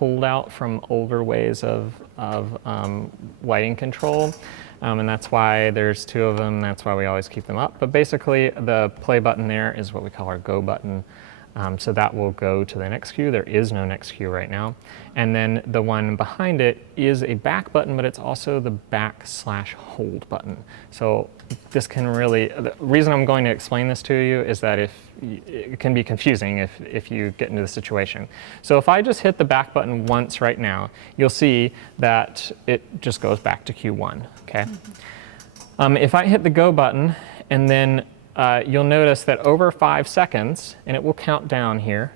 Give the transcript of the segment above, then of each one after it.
pulled out from older ways of lighting control. And that's why there's 2 of them. That's why we always keep them up. But basically, the play button there is what we call our go button. So that will go to the next cue. There is no next cue right now. And then the one behind it is a back button, but it's also the back/hold button. So this can really, the reason I'm going to explain this to you is that it can be confusing if you get into the situation. So if I just hit the back button once right now, you'll see that it just goes back to cue 1, okay? If I hit the go button and then you'll notice that over 5 seconds, and it will count down here,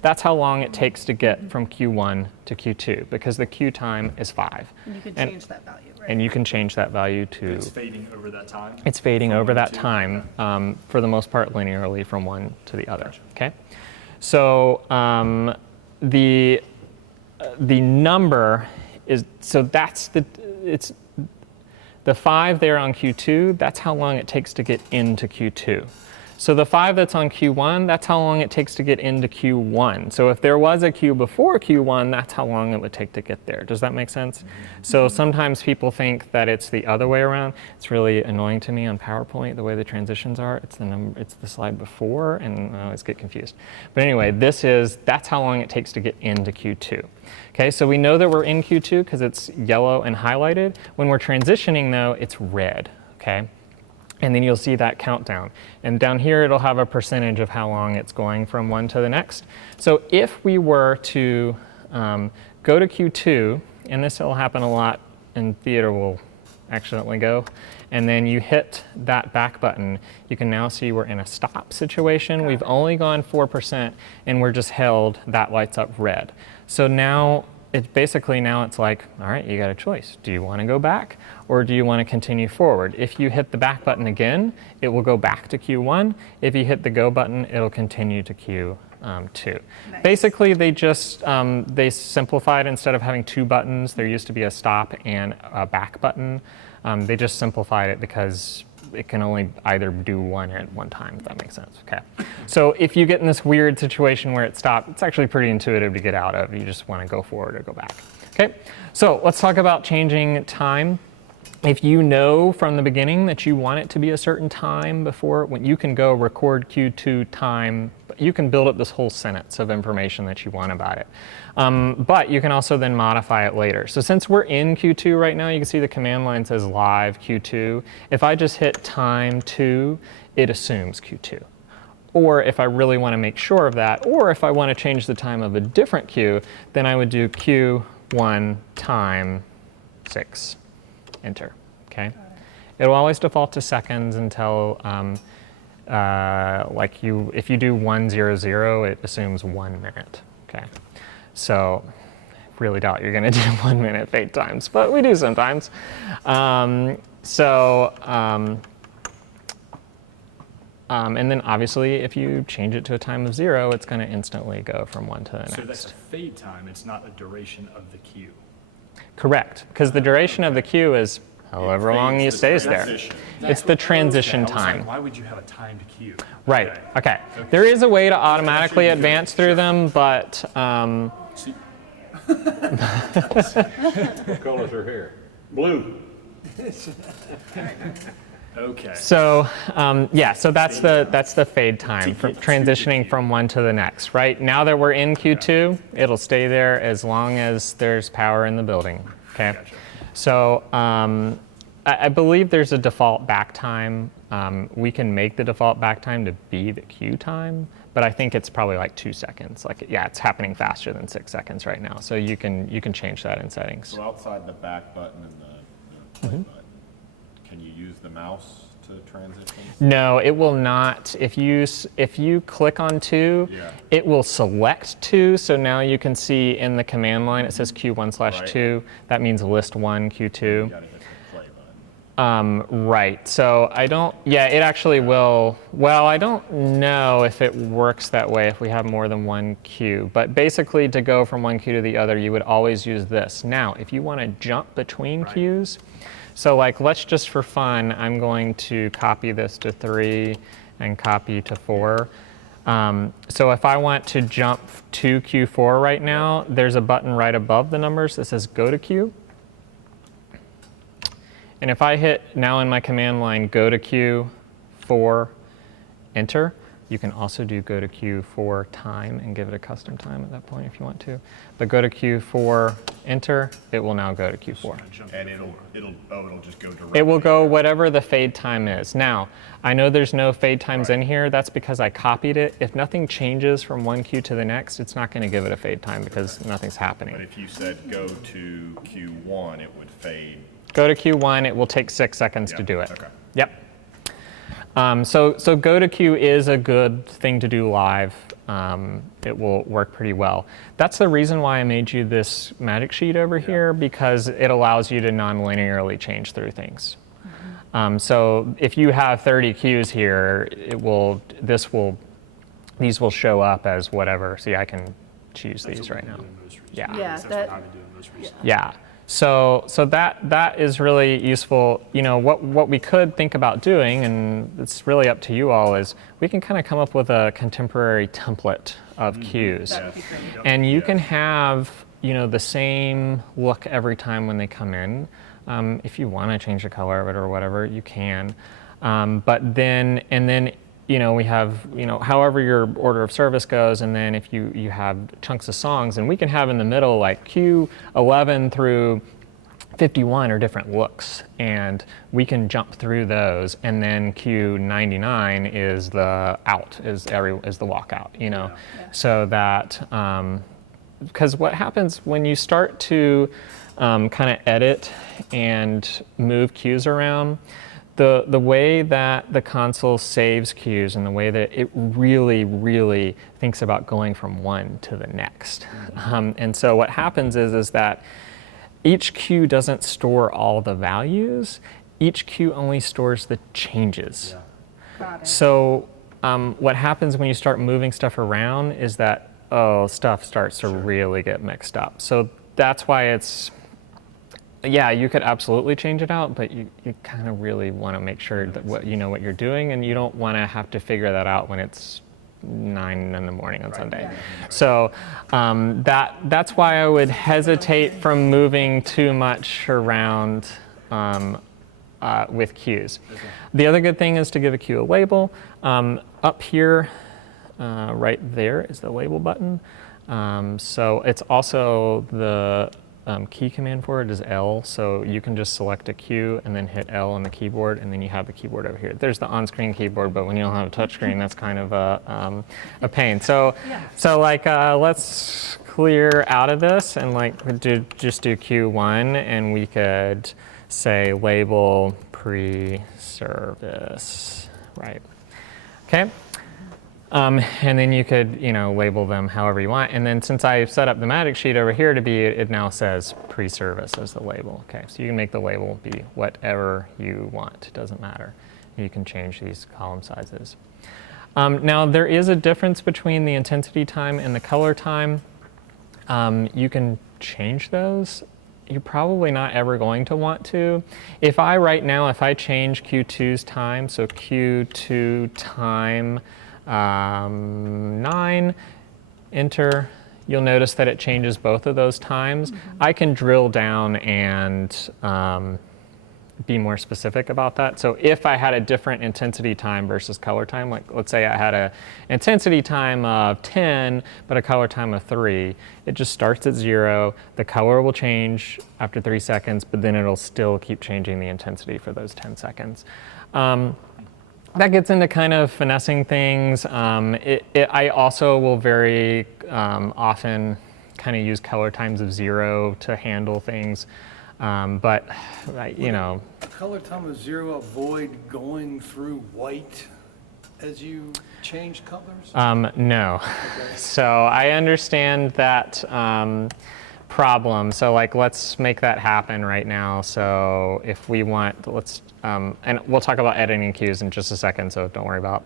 that's how long it takes to get from Q1 to Q2, because the queue time is 5. And you can change that value, right? And you can change that value to... It's fading over that time? It's fading over that time, for the most part, linearly from one to the other, okay? So the number is, so that's it's the 5 there on Q2, that's how long it takes to get into Q2. So the 5 that's on Q1, that's how long it takes to get into Q1. So if there was a queue before Q1, that's how long it would take to get there. Does that make sense? Mm-hmm. So sometimes people think that it's the other way around. It's really annoying to me on PowerPoint, the way the transitions are. It's the slide before, and I always get confused. But anyway, that's how long it takes to get into Q2. Okay, so we know that we're in Q2 because it's yellow and highlighted. When we're transitioning though, it's red, okay? And then you'll see that countdown. And down here, it'll have a percentage of how long it's going from one to the next. So if we were to go to Q2, and this will happen a lot, and theater will accidentally go, and then you hit that back button, you can now see we're in a stop situation. We've only gone 4%, and we're just held, that lights up red. So now, it's like, all right, you got a choice. Do you want to go back, or do you want to continue forward? If you hit the back button again, it will go back to Q1. If you hit the go button, it'll continue to Q2. Nice. Basically, they just, they simplified, instead of having 2 buttons, there used to be a stop and a back button. They just simplified it because it can only either do one at one time, if that makes sense. Okay. So if you get in this weird situation where it stopped, it's actually pretty intuitive to get out of. You just want to go forward or go back. Okay. So let's talk about changing time. If you know from the beginning that you want it to be a certain time before, when you can go record Q2 time, you can build up this whole sentence of information that you want about it. But you can also then modify it later. So since we're in Q2 right now, you can see the command line says live Q2. If I just hit time 2, it assumes Q2. Or if I really want to make sure of that, or if I want to change the time of a different queue, then I would do Q1 time 6. Enter, okay? It'll always default to seconds until, if you do 100, it assumes 1 minute, okay? So, really doubt you're gonna do 1 minute fade times, but we do sometimes. And then obviously, if you change it to a time of 0, it's gonna instantly go from one to the next. So that's a fade time, it's not a duration of the queue. Correct, because the duration of the queue is however long it stays there. It's the transition time. Like, why would you have a timed queue? Right, okay. There is a way to automatically advance through them, but... What colors are here? Blue. Okay. So so that's the fade time for transitioning from one to the next, right? Now that we're in Q2, it'll stay there as long as there's power in the building, okay? Gotcha. So I believe there's a default back time. We can make the default back time to be the queue time, but I think it's probably like 2 seconds. Like, yeah, it's happening faster than 6 seconds right now. So you can change that in settings. So outside the back button and the play button, can you use the mouse to transition? No, it will not. If you click on 2, it will select 2. So now you can see in the command line it says Q1/2. Right. That means list 1, Q2. You gotta hit the play button. Right. So I don't. Yeah, it actually will. Well, I don't know if it works that way if we have more than one queue. But basically, to go from one queue to the other, you would always use this. Now, if you want to jump between queues. So like, let's just for fun, I'm going to copy this to 3 and copy to 4. So if I want to jump to Q4 right now, there's a button right above the numbers that says go to Q. And if I hit now in my command line, go to Q4, enter, you can also do go to Q4 time and give it a custom time at that point if you want to. But go to Q4, enter, it will now go to Q4. And it'll just go directly. It will go whatever the fade time is. Now, I know there's no fade times in here. That's because I copied it. If nothing changes from one queue to the next, it's not going to give it a fade time because nothing's happening. But if you said go to Q1, it would fade. Go to Q1, it will take 6 seconds to do it. Okay. Yep. So go to Q is a good thing to do live. It will work pretty well. That's the reason why I made you this magic sheet over here, because it allows you to non-linearly change through things. So if you have 30 queues here, these will show up as whatever. See, I can choose these right now. Yeah. That's what I've been doing most recently. Yeah. So that is really useful. You know, what we could think about doing, and it's really up to you all, is we can kind of come up with a contemporary template of queues. That would be great. And you can have, you know, the same look every time when they come in. If you want to change the color of it or whatever, you can. But then, you know, we have, you know, however your order of service goes, and then if you have chunks of songs, and we can have in the middle like Q11 through 51 are different looks, and we can jump through those, and then Q99 is the out, is the walkout, you know, so that, because what happens when you start to kind of edit and move queues around, the way that the console saves queues and the way that it really, really thinks about going from one to the next. And so what happens is that each queue doesn't store all the values. Each queue only stores the changes. Got it. So what happens when you start moving stuff around is that, stuff starts to really get mixed up. So that's why it's, yeah, you could absolutely change it out, but you kind of really want to make sure that you know what you're doing, and you don't want to have to figure that out when it's 9 in the morning on Sunday. Yeah. So that's why I would hesitate from moving too much around with queues. The other good thing is to give a queue a label. Up here, right there is the label button. So it's also the key command for it is L, so you can just select a queue and then hit L on the keyboard, and then you have the keyboard over here. There's the on-screen keyboard, but when you don't have a touchscreen, that's kind of a pain. So like let's clear out of this and like just do Q1, and we could say label pre-service, right? Okay. And then you could, you know, label them however you want. And then since I set up the magic sheet over here to be, it now says pre-service as the label. Okay, so you can make the label be whatever you want. It doesn't matter. You can change these column sizes. Now there is a difference between the intensity time and the color time. You can change those. You're probably not ever going to want to. If I change Q2's time, so Q2 time 9, enter, you'll notice that it changes both of those times. I can drill down and be more specific about that. So if I had a different intensity time versus color time, like let's say I had a intensity time of 10, but a color time of 3, it just starts at 0. The color will change after 3 seconds, but then it'll still keep changing the intensity for those 10 seconds. That gets into kind of finessing things. I also will very often kind of use color times of 0 to handle things. But, you know. Color time of 0 avoid going through white as you change colors? No. Okay. So I understand that problem. So like, let's make that happen right now. So if we want, and we'll talk about editing queues in just a second, so don't worry about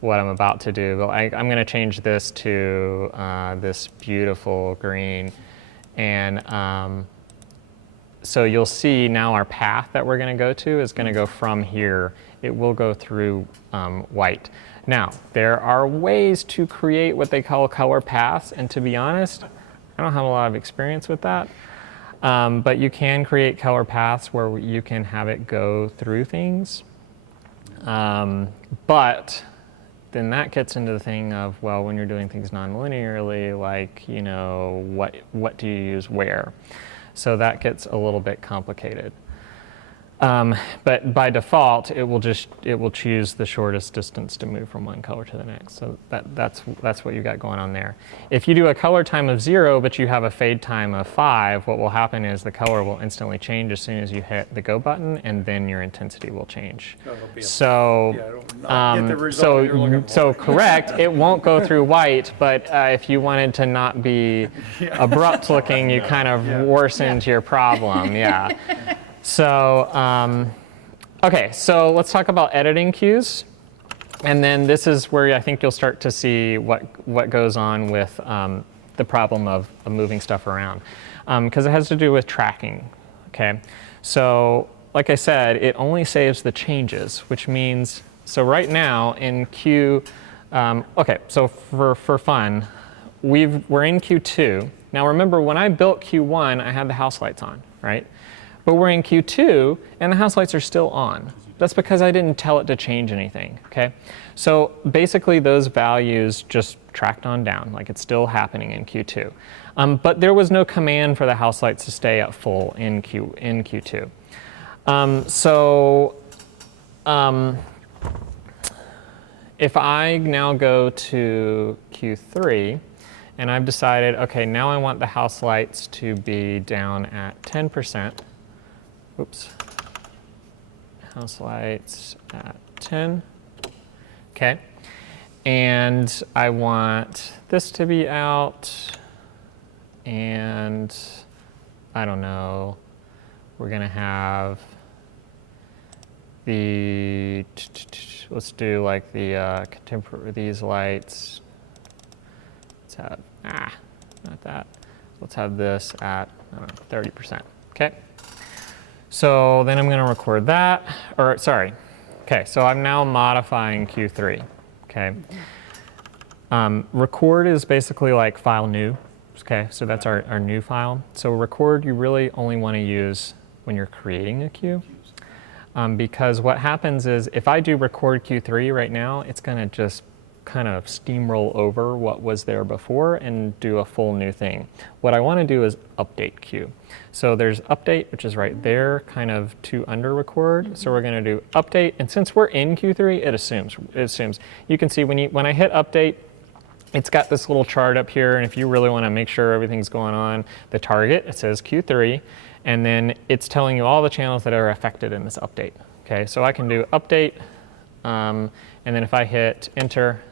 what I'm about to do. But I'm going to change this to this beautiful green. And so you'll see now our path that we're going to go to is going to go from here. It will go through white. Now, there are ways to create what they call color paths, and to be honest, I don't have a lot of experience with that. But you can create color paths where you can have it go through things. But then that gets into the thing of, well, when you're doing things non-linearly, like, you know, what do you use where? So that gets a little bit complicated. But by default, it will choose the shortest distance to move from one color to the next. So that's what you got going on there. If you do a color time of 0, but you have a fade time of 5, what will happen is the color will instantly change as soon as you hit the go button, and then your intensity will change. So correct, it won't go through white, but if you wanted to not be abrupt looking, you kind of worsened your problem. Yeah. So, okay, so let's talk about editing cues. And then this is where I think you'll start to see what goes on with the problem of moving stuff around. Because it has to do with tracking, okay? So, like I said, it only saves the changes, which means, so right now in Q, okay, so for fun, we're in Q2. Now remember, when I built Q1, I had the house lights on, right? But we're in Q2, and the house lights are still on. That's because I didn't tell it to change anything, okay? So basically, those values just tracked on down, like it's still happening in Q2. But there was no command for the house lights to stay at full in Q2. If I now go to Q3, and I've decided, okay, now I want the house lights to be down at 10%. Oops. House lights at 10. Okay. And I want this to be out. And I don't know. We're going to have the, let's do like the contemporary, these lights. Let's have, not that. Let's have this at, I don't know, 30%. Okay. So then I'm going to record that, or sorry. Okay, so I'm now modifying Q3. Okay. Record is basically like file new. Okay, so that's our new file. So record you really only want to use when you're creating a cue. Because what happens is if I do record Q3 right now, it's going to just kind of steamroll over what was there before and do a full new thing. What I want to do is update cue. So there's update, which is right there, kind of to under record. So we're going to do update, and since we're in Q3, it assumes. You can see when I hit update, it's got this little chart up here, and if you really want to make sure everything's going on, the target, it says Q3, and then it's telling you all the channels that are affected in this update. Okay, so I can do update, and then if I hit enter,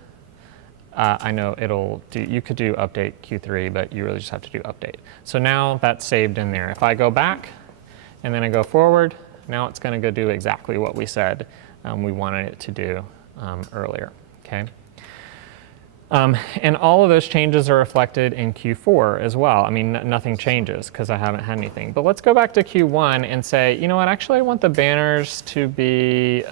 I know it'll do, you could do update Q3, but you really just have to do update. So now that's saved in there. If I go back and then I go forward, now it's going to go do exactly what we said we wanted it to do earlier. Okay. And all of those changes are reflected in Q4 as well. I mean, nothing changes because I haven't had anything. But let's go back to Q1 and say, you know what, actually I want the banners to be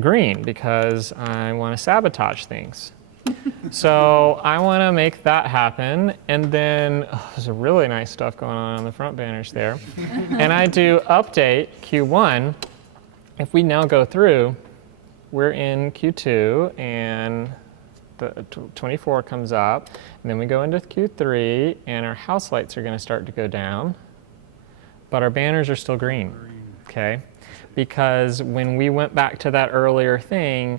green because I want to sabotage things. So I want to make that happen. And then there's a really nice stuff going on the front banners there. And I do update Q1. If we now go through, we're in Q2 and the 24 comes up, and then we go into Q3 and our house lights are going to start to go down, but our banners are still green. Okay? Because when we went back to that earlier thing,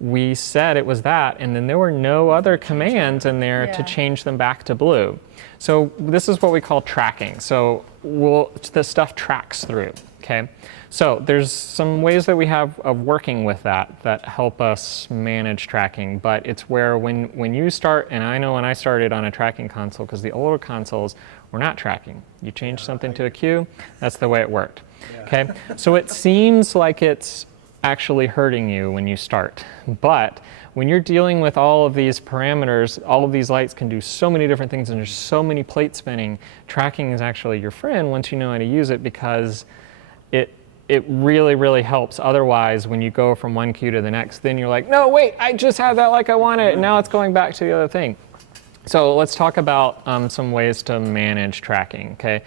we said it was that, and then there were no other commands in there to change them back to blue. So this is what we call tracking. So the stuff tracks through, okay? So there's some ways that we have of working with that help us manage tracking, but it's where when you start, and I know when I started on a tracking console, because the older consoles were not tracking. You change something to a cue, that's the way it worked. Okay, so it seems like it's actually hurting you when you start. But when you're dealing with all of these parameters, all of these lights can do so many different things, and there's so many plates spinning, tracking is actually your friend once you know how to use it, because it really, really helps. Otherwise, when you go from one cue to the next, then you're like, no, wait, I just had that like I wanted, and now it's going back to the other thing. So let's talk about some ways to manage tracking, okay?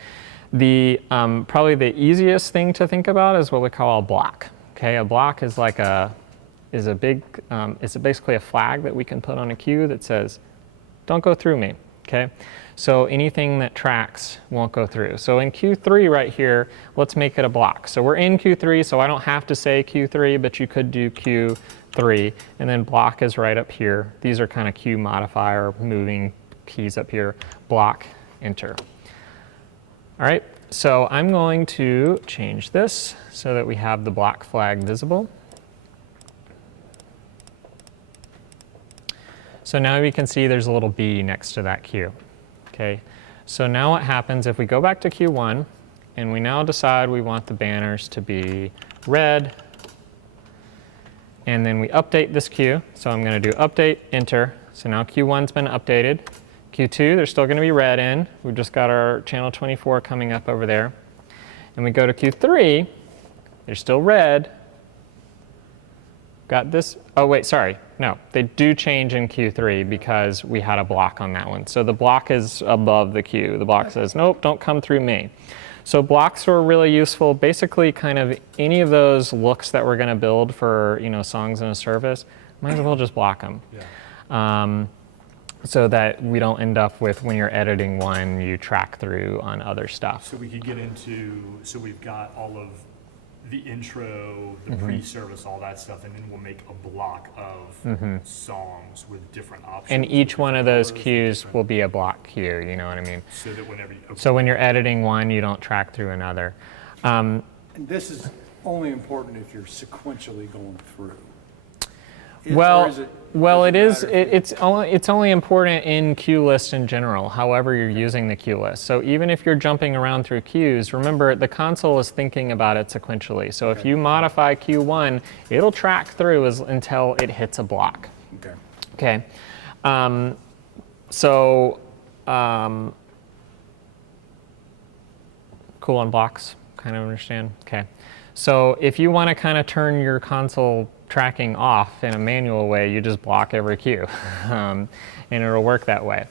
Probably the easiest thing to think about is what we call a block. Okay, a block is like it's basically a flag that we can put on a cue that says, don't go through me, okay? So anything that tracks won't go through. So in Q3 right here, let's make it a block. So we're in Q3, so I don't have to say Q3, but you could do Q3, and then block is right up here. These are kind of cue modifier moving keys up here, block, enter. All right, so I'm going to change this so that we have the block flag visible. So now we can see there's a little B next to that cue. Okay, so now what happens if we go back to Q1 and we now decide we want the banners to be red, and then we update this cue. So I'm going to do update, enter. So now Q1's been updated. Q2, there's still going to be red in. We've just got our channel 24 coming up over there. And we go to Q3, there's still red. Got this, oh wait, sorry, no, they do change in Q3 because we had a block on that one. So the block is above the cue. The block says, nope, don't come through me. So blocks are really useful. Basically, kind of any of those looks that we're going to build for songs in a service, might as well just block them. Yeah. So that we don't end up with, when you're editing one, you track through on other stuff. So we could get into, so we've got all of the intro, the pre-service, all that stuff, and then we'll make a block of songs with different options. And each one of those cues will be a block cue, you know what I mean? So that whenever you, okay. So when you're editing one, you don't track through another. And this is only important if you're sequentially going through. It's only important in cue list in general, however you're using the cue list. So even if you're jumping around through cues, remember the console is thinking about it sequentially. So if you modify Q1, it'll track through until it hits a block. Okay. Cool on blocks, kind of understand? Okay. So if you want to kind of turn your console tracking off in a manual way, you just block every cue, and it'll work that way.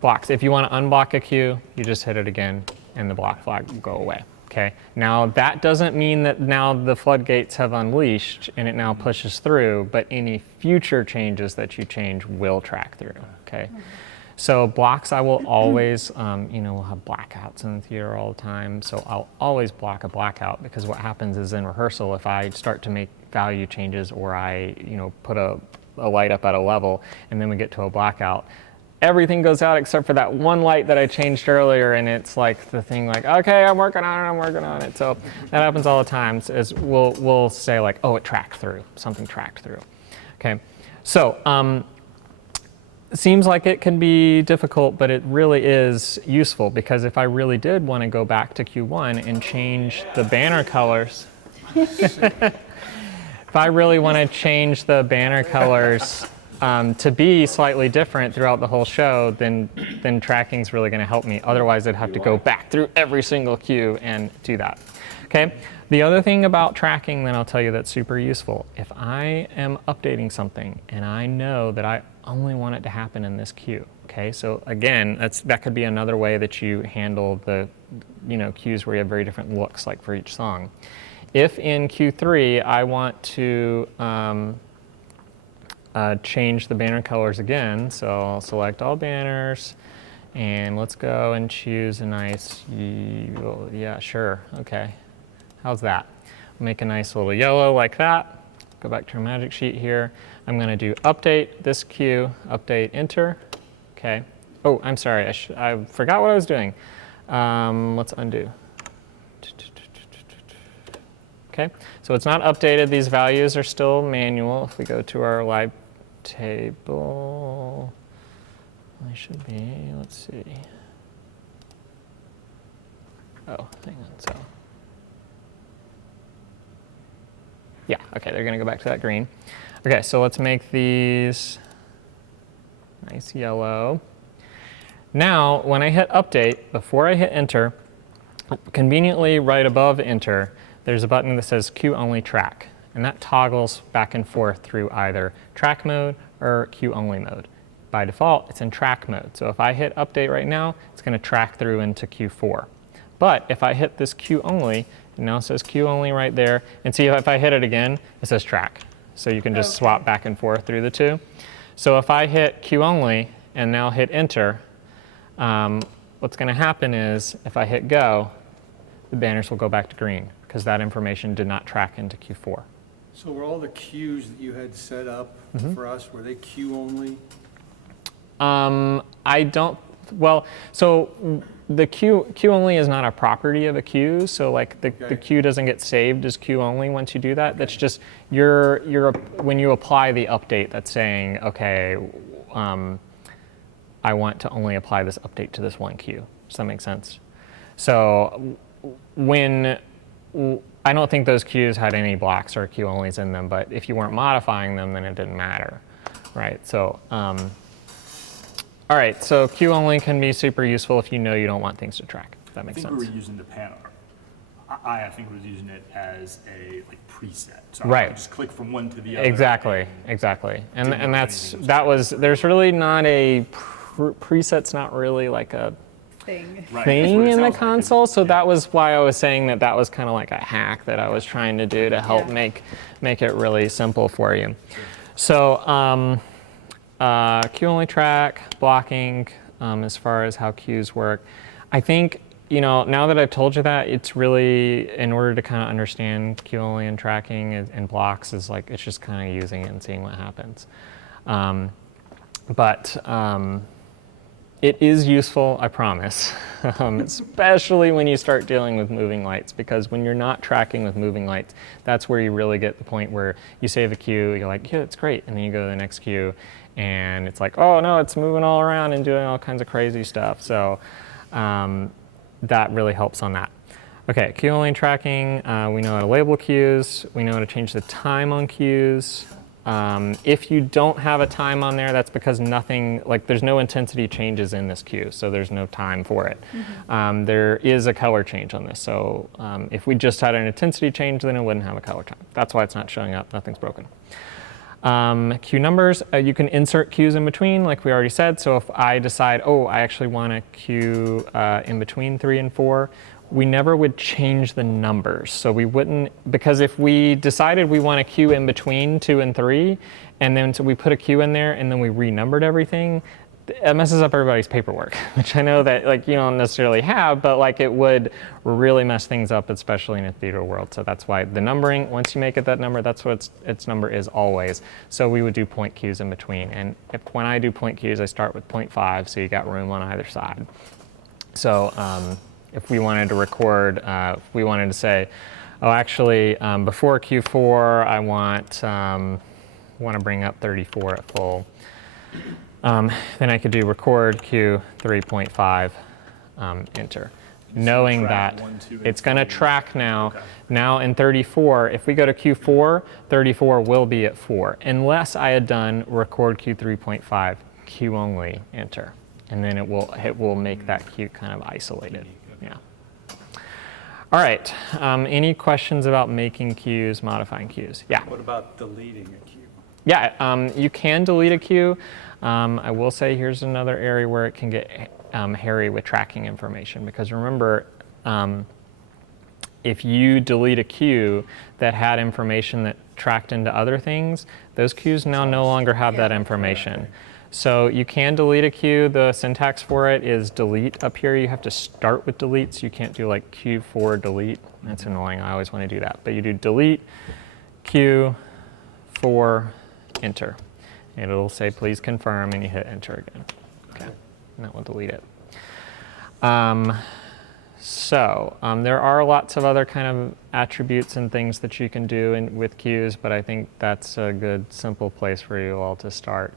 Blocks, if you want to unblock a cue, you just hit it again, and the block flag will go away. Okay. Now that doesn't mean that now the floodgates have unleashed and it now pushes through, but any future changes that you change will track through. Okay. So blocks, I will always, we'll have blackouts in the theater all the time, so I'll always block a blackout, because what happens is in rehearsal, if I start to make value changes or I, put a light up at a level and then we get to a blackout, everything goes out except for that one light that I changed earlier, and it's like the thing like, okay, I'm working on it. So that happens all the time, is we'll say like, oh, it tracked through, something tracked through. Okay, so, seems like it can be difficult, but it really is useful, because if I really did want to go back to Q1 and change the banner colors, if I really want to change the banner colors to be slightly different throughout the whole show, then tracking's really going to help me. Otherwise, I'd have to go back through every single cue and do that. Okay. The other thing about tracking, then I'll tell you, that's super useful. If I am updating something and I know that I only want it to happen in this cue, okay? So again, that could be another way that you handle the cues where you have very different looks, like for each song. If in Q3 I want to change the banner colors again, so I'll select all banners, and let's go and choose a nice, yeah, sure, okay. How's that? Make a nice little yellow like that. Go back to our magic sheet here. I'm going to do update this cue, update, enter. Okay. Oh, I'm sorry. I forgot what I was doing. Let's undo. Okay. So it's not updated. These values are still manual. If we go to our lib table, they should be, let's see. Oh, hang on. So Yeah, okay, they're gonna go back to that green. Okay, so let's make these nice yellow. Now, when I hit update, before I hit enter, conveniently right above enter, there's a button that says queue only track. And that toggles back and forth through either track mode or queue only mode. By default, it's in track mode. So if I hit update right now, it's gonna track through into Q4. But if I hit this queue only, it now says queue only right there. And see, if I hit it again, it says track. So you can just swap back and forth through the two. So if I hit queue only and now hit enter, what's gonna happen is if I hit go, the banners will go back to green because that information did not track into Q4. So were all the queues that you had set up for us, were they queue only? I don't, well, so the queue only is not a property of a queue, so like the queue doesn't get saved as queue only once you do that. That's just when you apply the update that's saying, okay, I want to only apply this update to this one queue. Does that make sense? So when, I don't think those queues had any blocks or queue onlys in them, but if you weren't modifying them, then it didn't matter, right? So, all right, so queue only can be super useful if you know you don't want things to track. If that makes sense. I think we were using the panel. I think we were using it as a preset. So right. I could just click from one to the other. Exactly. And there's really not a, preset's not really like a Thing. Right, thing in the like. console, so that was why I was saying that was kind of like a hack that I was trying to do to help make it really simple for you. So queue only track, blocking, as far as how queues work. I think, now that I've told you that, it's really, in order to kind of understand queue only and tracking and blocks, is like, it's just kind of using it and seeing what happens. It is useful, I promise, especially when you start dealing with moving lights, because when you're not tracking with moving lights, that's where you really get the point where you save a queue, you're like, yeah, it's great, and then you go to the next queue, and it's like, oh no, it's moving all around and doing all kinds of crazy stuff. So that really helps on that. Okay, queue only tracking, we know how to label queues, we know how to change the time on queues. If you don't have a time on there, that's because there's no intensity changes in this queue, so there's no time for it. There is a color change on this, so if we just had an intensity change, then it wouldn't have a color time. That's why it's not showing up, nothing's broken. Queue numbers, you can insert queues in between, like we already said, so if I decide, I actually want a queue in between 3 and 4, we never would change the numbers. So we wouldn't, because if we decided we want a queue in between 2 and 3, and then so we put a queue in there and then we renumbered everything, it messes up everybody's paperwork, which I know that you don't necessarily have, but it would really mess things up, especially in a theater world. So that's why the numbering, once you make it that number, that's what its number is always. So we would do point queues in between. And when I do point queues, I start with 0.5, so you got room on either side. So if we wanted to record, if we wanted to say, actually, before Q4, I want to bring up 34 at full. Then I could do record Q 3.5, enter. Knowing that it's going to track now. Okay. Now in 34, if we go to Q4, 34 will be at 4, unless I had done record Q 3.5, Q only, enter. And then it will make that queue kind of isolated. Yeah. All right. Any questions about making queues, modifying queues? Yeah. What about deleting a queue? Yeah, you can delete a queue. I will say here's another area where it can get hairy with tracking information, because remember, if you delete a queue that had information that tracked into other things, those queues now no longer have that information. So you can delete a queue. The syntax for it is delete up here. You have to start with delete, so you can't do like Q4 delete. That's annoying. I always want to do that. But you do delete Q4 enter. And it'll say please confirm, and you hit enter again. Okay, and that will delete it. There are lots of other kind of attributes and things that you can do with queues, but I think that's a good simple place for you all to start.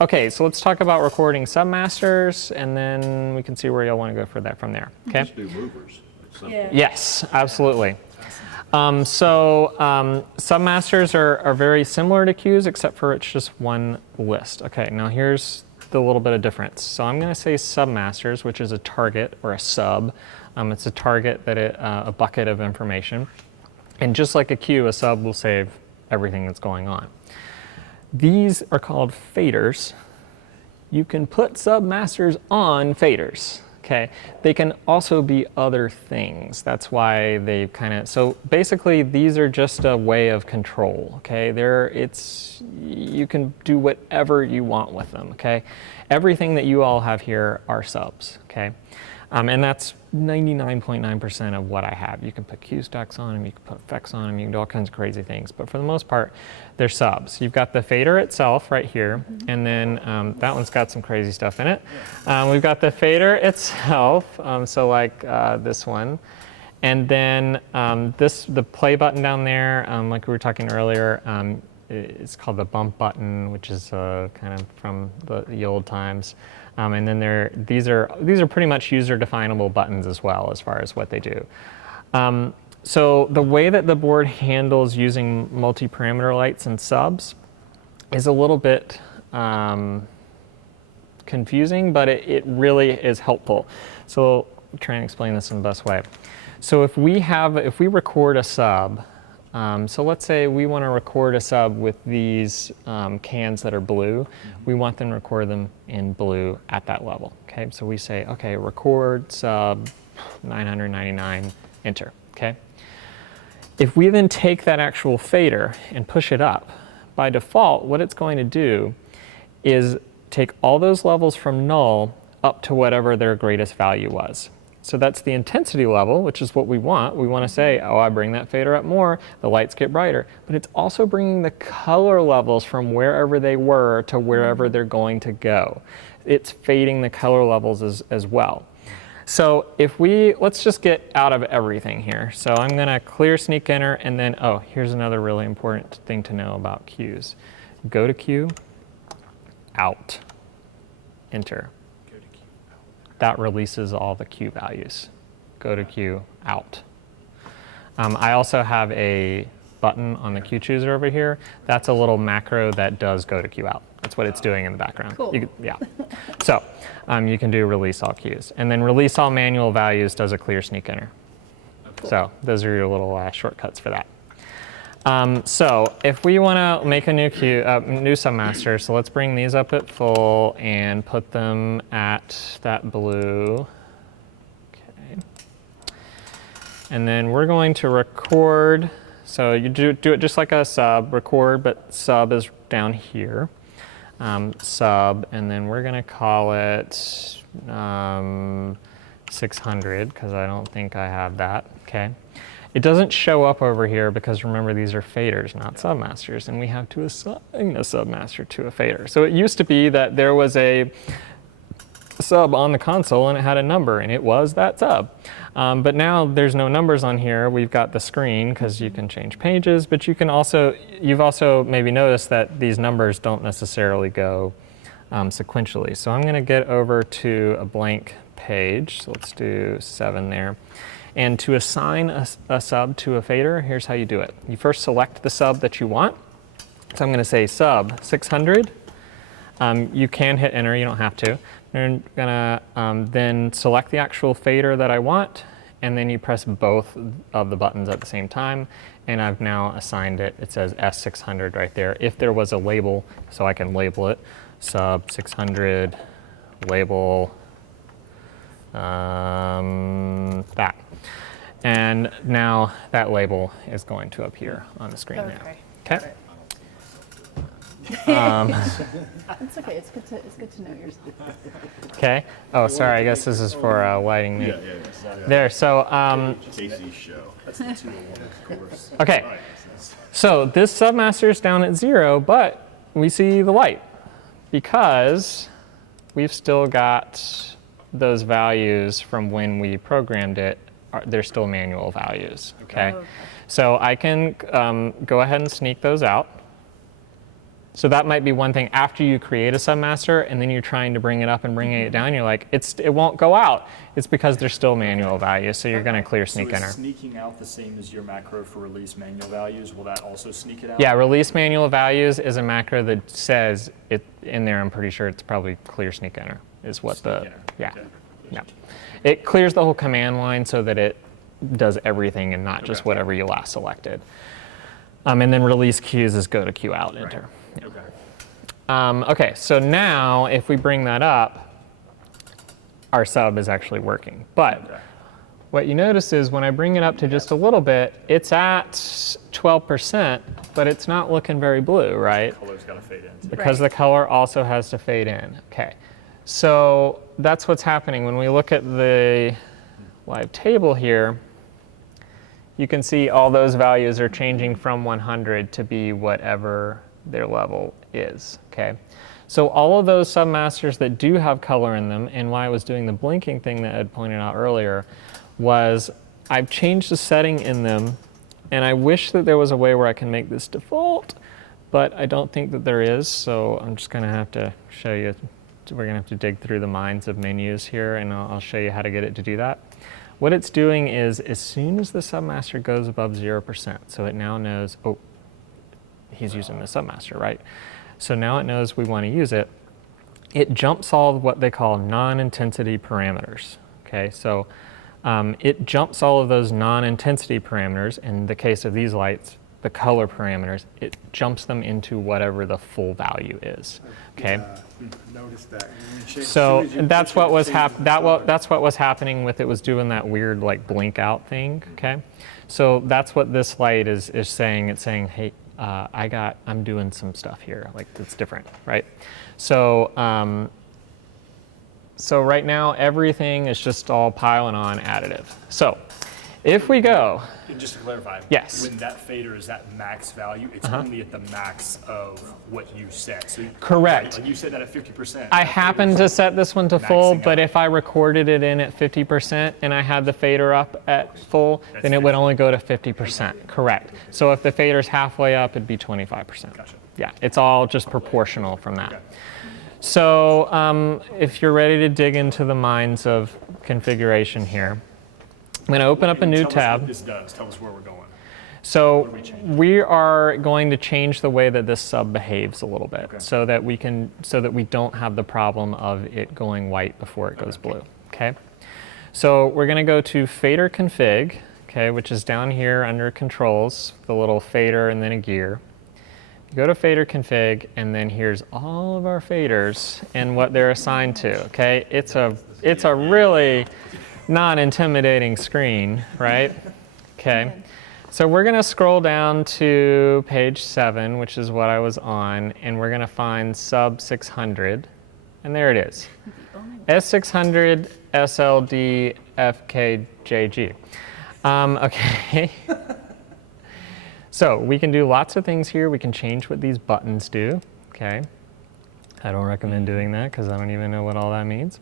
Okay, so let's talk about recording submasters, and then we can see where y'all want to go for that from there. Okay. Just do movers. simple. Yeah. Yes, absolutely. Submasters are very similar to queues, except for it's just one list. Okay, now here's the little bit of difference. So I'm going to say submasters, which is a target or a sub. It's a target that a bucket of information. And just like a queue, a sub will save everything that's going on. These are called faders. You can put submasters on faders. Okay, they can also be other things. That's why they so basically these are just a way of control. Okay, you can do whatever you want with them. Okay, everything that you all have here are subs. Okay, and that's 99.9% of what I have. You can put queue stacks on them, you can put effects on them, you can do all kinds of crazy things. But for the most part, they're subs. You've got the fader itself right here, and then that one's got some crazy stuff in it. We've got the fader itself, so like this one. And then the play button down there, like we were talking earlier, it's called the bump button, which is kind of from the old times. And then these are pretty much user-definable buttons as well, as far as what they do. So the way that the board handles using multi-parameter lights and subs is a little bit confusing, but it really is helpful. So I'll try and explain this in the best way. So if we record a sub, so let's say we want to record a sub with these cans that are blue. We want them to record them in blue at that level. Okay, so we say, okay, record sub 999, enter. Okay. If we then take that actual fader and push it up, by default, what it's going to do is take all those levels from null up to whatever their greatest value was. So that's the intensity level, which is what we want. We want to say, oh, I bring that fader up more, the lights get brighter. But it's also bringing the color levels from wherever they were to wherever they're going to go. It's fading the color levels as well. So let's just get out of everything here. So I'm going to clear sneak enter, and then, oh, here's another really important thing to know about queues. Go to queue, out, enter. That releases all the queue values. Go to queue, out. I also have a button on the queue chooser over here. That's a little macro that does go to queue out. That's what it's doing in the background. Cool. Yeah. So you can do release all queues. And then release all manual values does a clear sneak enter. Cool. So those are your little shortcuts for that. So if we want to make a new new submaster, so let's bring these up at full and put them at that blue. Okay. And then we're going to record. So you do it just like a sub, record, but sub is down here. Sub, and then we're going to call it 600, because I don't think I have that. Okay. It doesn't show up over here because remember these are faders, not submasters, and we have to assign a submaster to a fader. So it used to be that there was a sub on the console and it had a number and it was that sub. But now there's no numbers on here. We've got the screen because you can change pages, but you've also maybe noticed that these numbers don't necessarily go sequentially. So I'm going to get over to a blank page. So let's do 7 there. And to assign a sub to a fader, here's how you do it. You first select the sub that you want. So I'm going to say sub 600. You can hit enter, you don't have to. I'm going to then select the actual fader that I want, and then you press both of the buttons at the same time, and I've now assigned it. It says S600 right there. If there was a label, so I can label it, sub 600, label that. And now that label is going to appear on the screen now. Okay. It's okay. It's good to know yourself. Okay. Oh, sorry. I guess this is for lighting me. Yeah. There. So. Casey's show. That's the 201, of course. Okay. So this submaster is down at 0, but we see the light because we've still got those values from when we programmed it. They're still manual values. Okay. Oh, okay. So I can go ahead and sneak those out. So that might be one thing after you create a submaster and then you're trying to bring it up and bringing it down, you're like, it won't go out. It's because there's still manual values, so you're gonna clear sneak So is enter. sneaking out the same as your macro for release manual values? Will that also sneak it out? Yeah, release manual values is a macro that says it in there. I'm pretty sure it's probably clear sneak enter is what Sneak enter. yeah. Okay. Yeah. It clears the whole command line so that it does everything and not just Okay. whatever you last selected. And then release queues is go to queue out enter. Right. Okay. Okay, so now if we bring that up, our sub is actually working. But Okay. what you notice is when I bring it up to just a little bit, it's at 12%, but it's not looking very blue, right? Color's got to fade in. Because Right. the color also has to fade in. Okay, so that's what's happening. When we look at the live table here, you can see all those values are changing from 100 to be whatever their level is, okay? So all of those submasters that do have color in them, and why I was doing the blinking thing that Ed pointed out earlier, was I've changed the setting in them, and I wish that there was a way where I can make this default, but I don't think that there is, so I'm just gonna have to show you. We're gonna have to dig through the minds of menus here, and I'll show you how to get it to do that. What it's doing is, as soon as the submaster goes above 0%, so it now knows, oh, he's using the submaster, right? So now it knows we want to use it. It jumps all of what they call non-intensity parameters, okay? So it jumps all of those non-intensity parameters. In the case of these lights, the color parameters, it jumps them into whatever the full value is, okay? Noticed that. So that's what was that's what was happening with it, was doing that weird like blink out thing, okay? So that's what this light is saying. It's saying, hey, I'm doing some stuff here, like that's different, right? So so right now everything is just all piling on additive. So if we go, And just to clarify, Yes. when that fader is at max value, it's only at the max of what you set. So Correct. Like you said that at 50%. I that happened fader's to set this one to full, maxing but out. if I recorded it in at 50% and I had the fader up at full, That's then it would 50. only go to 50%. Correct. So if the fader's halfway up, it'd be 25%. Gotcha. Yeah, it's all just proportional from that. Okay. So if you're ready to dig into the minds of configuration here, I'm going to open up a new Tell us what tab. this does. Tell us where we're going. So What are we changing? we are going to change the way that this sub behaves a little bit, Okay. so that we don't have the problem of it going white before it goes blue. Okay. So we're going to go to fader config, okay, which is down here under controls, the little fader and then a gear. You go to fader config, and then here's all of our faders and what they're assigned to. Okay, it's a really non-intimidating screen, right? Okay. So we're going to scroll down to page 7, which is what I was on, and we're going to find sub 600, and there it is. S600 SLD FKJG. Okay. So we can do lots of things here. We can change what these buttons do. Okay. I don't recommend doing that because I don't even know what all that means.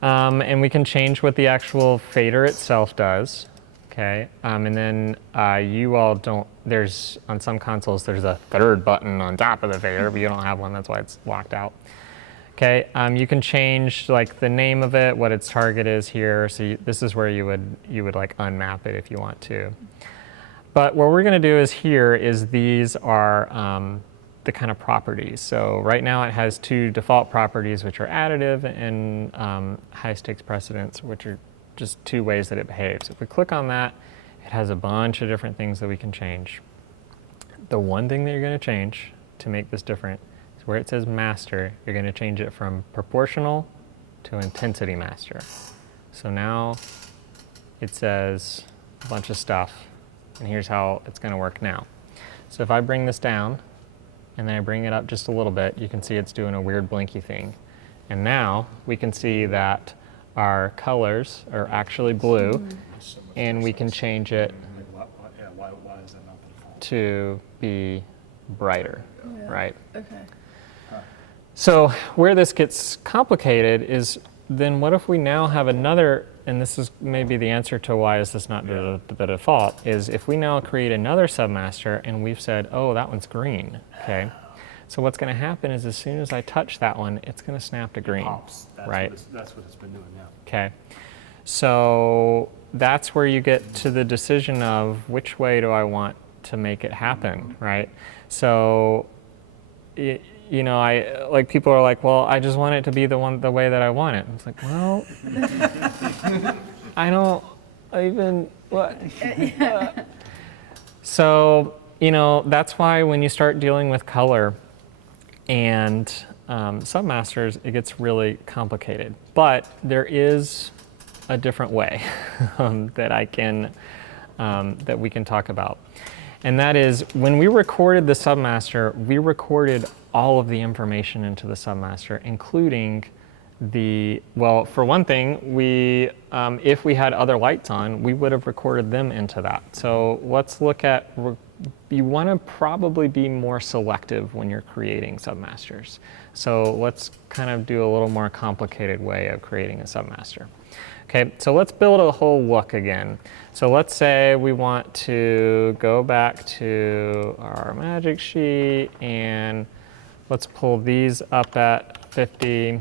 And we can change what the actual fader itself does. Okay, and then you all don't, on some consoles, there's a third button on top of the fader, but you don't have one, that's why it's locked out. Okay, you can change like the name of it, what its target is here, so this is where you would like unmap it if you want to. But what we're gonna do is these are the kind of properties. So right now it has 2 default properties, which are additive and high stakes precedence, which are just 2 ways that it behaves. If we click on that, it has a bunch of different things that we can change. The one thing that you're going to change to make this different is where it says master, you're going to change it from proportional to intensity master. So now it says a bunch of stuff, and here's how it's going to work now. So if I bring this down and then I bring it up just a little bit, you can see it's doing a weird blinky thing. And now we can see that our colors are actually blue, and we can change it Why is that not the default? to be brighter, Yeah. right? Okay. So where this gets complicated is then what if we now have another, and this is maybe the answer to why is this not the default, is if we now create another submaster and we've said, oh, that one's green, okay? So what's going to happen is as soon as I touch that one, it's going to snap to green. Pops. Right. That's what it's been doing now. Okay. So that's where you get to the decision of which way do I want to make it happen, right? So, you know, like people are like, well, I just want it to be the way that I want it. It's like, well, I don't even, what? So, you know, that's why when you start dealing with color and submasters, it gets really complicated. But there is a different way that we can talk about. And that is, when we recorded the Submaster, we recorded all of the information into the Submaster, including well, for one thing, if we had other lights on, we would have recorded them into that. So let's look at, you want to probably be more selective when you're creating Submasters. So let's kind of do a little more complicated way of creating a Submaster. Okay, so let's build a whole look again. So let's say we want to go back to our magic sheet and let's pull these up at 50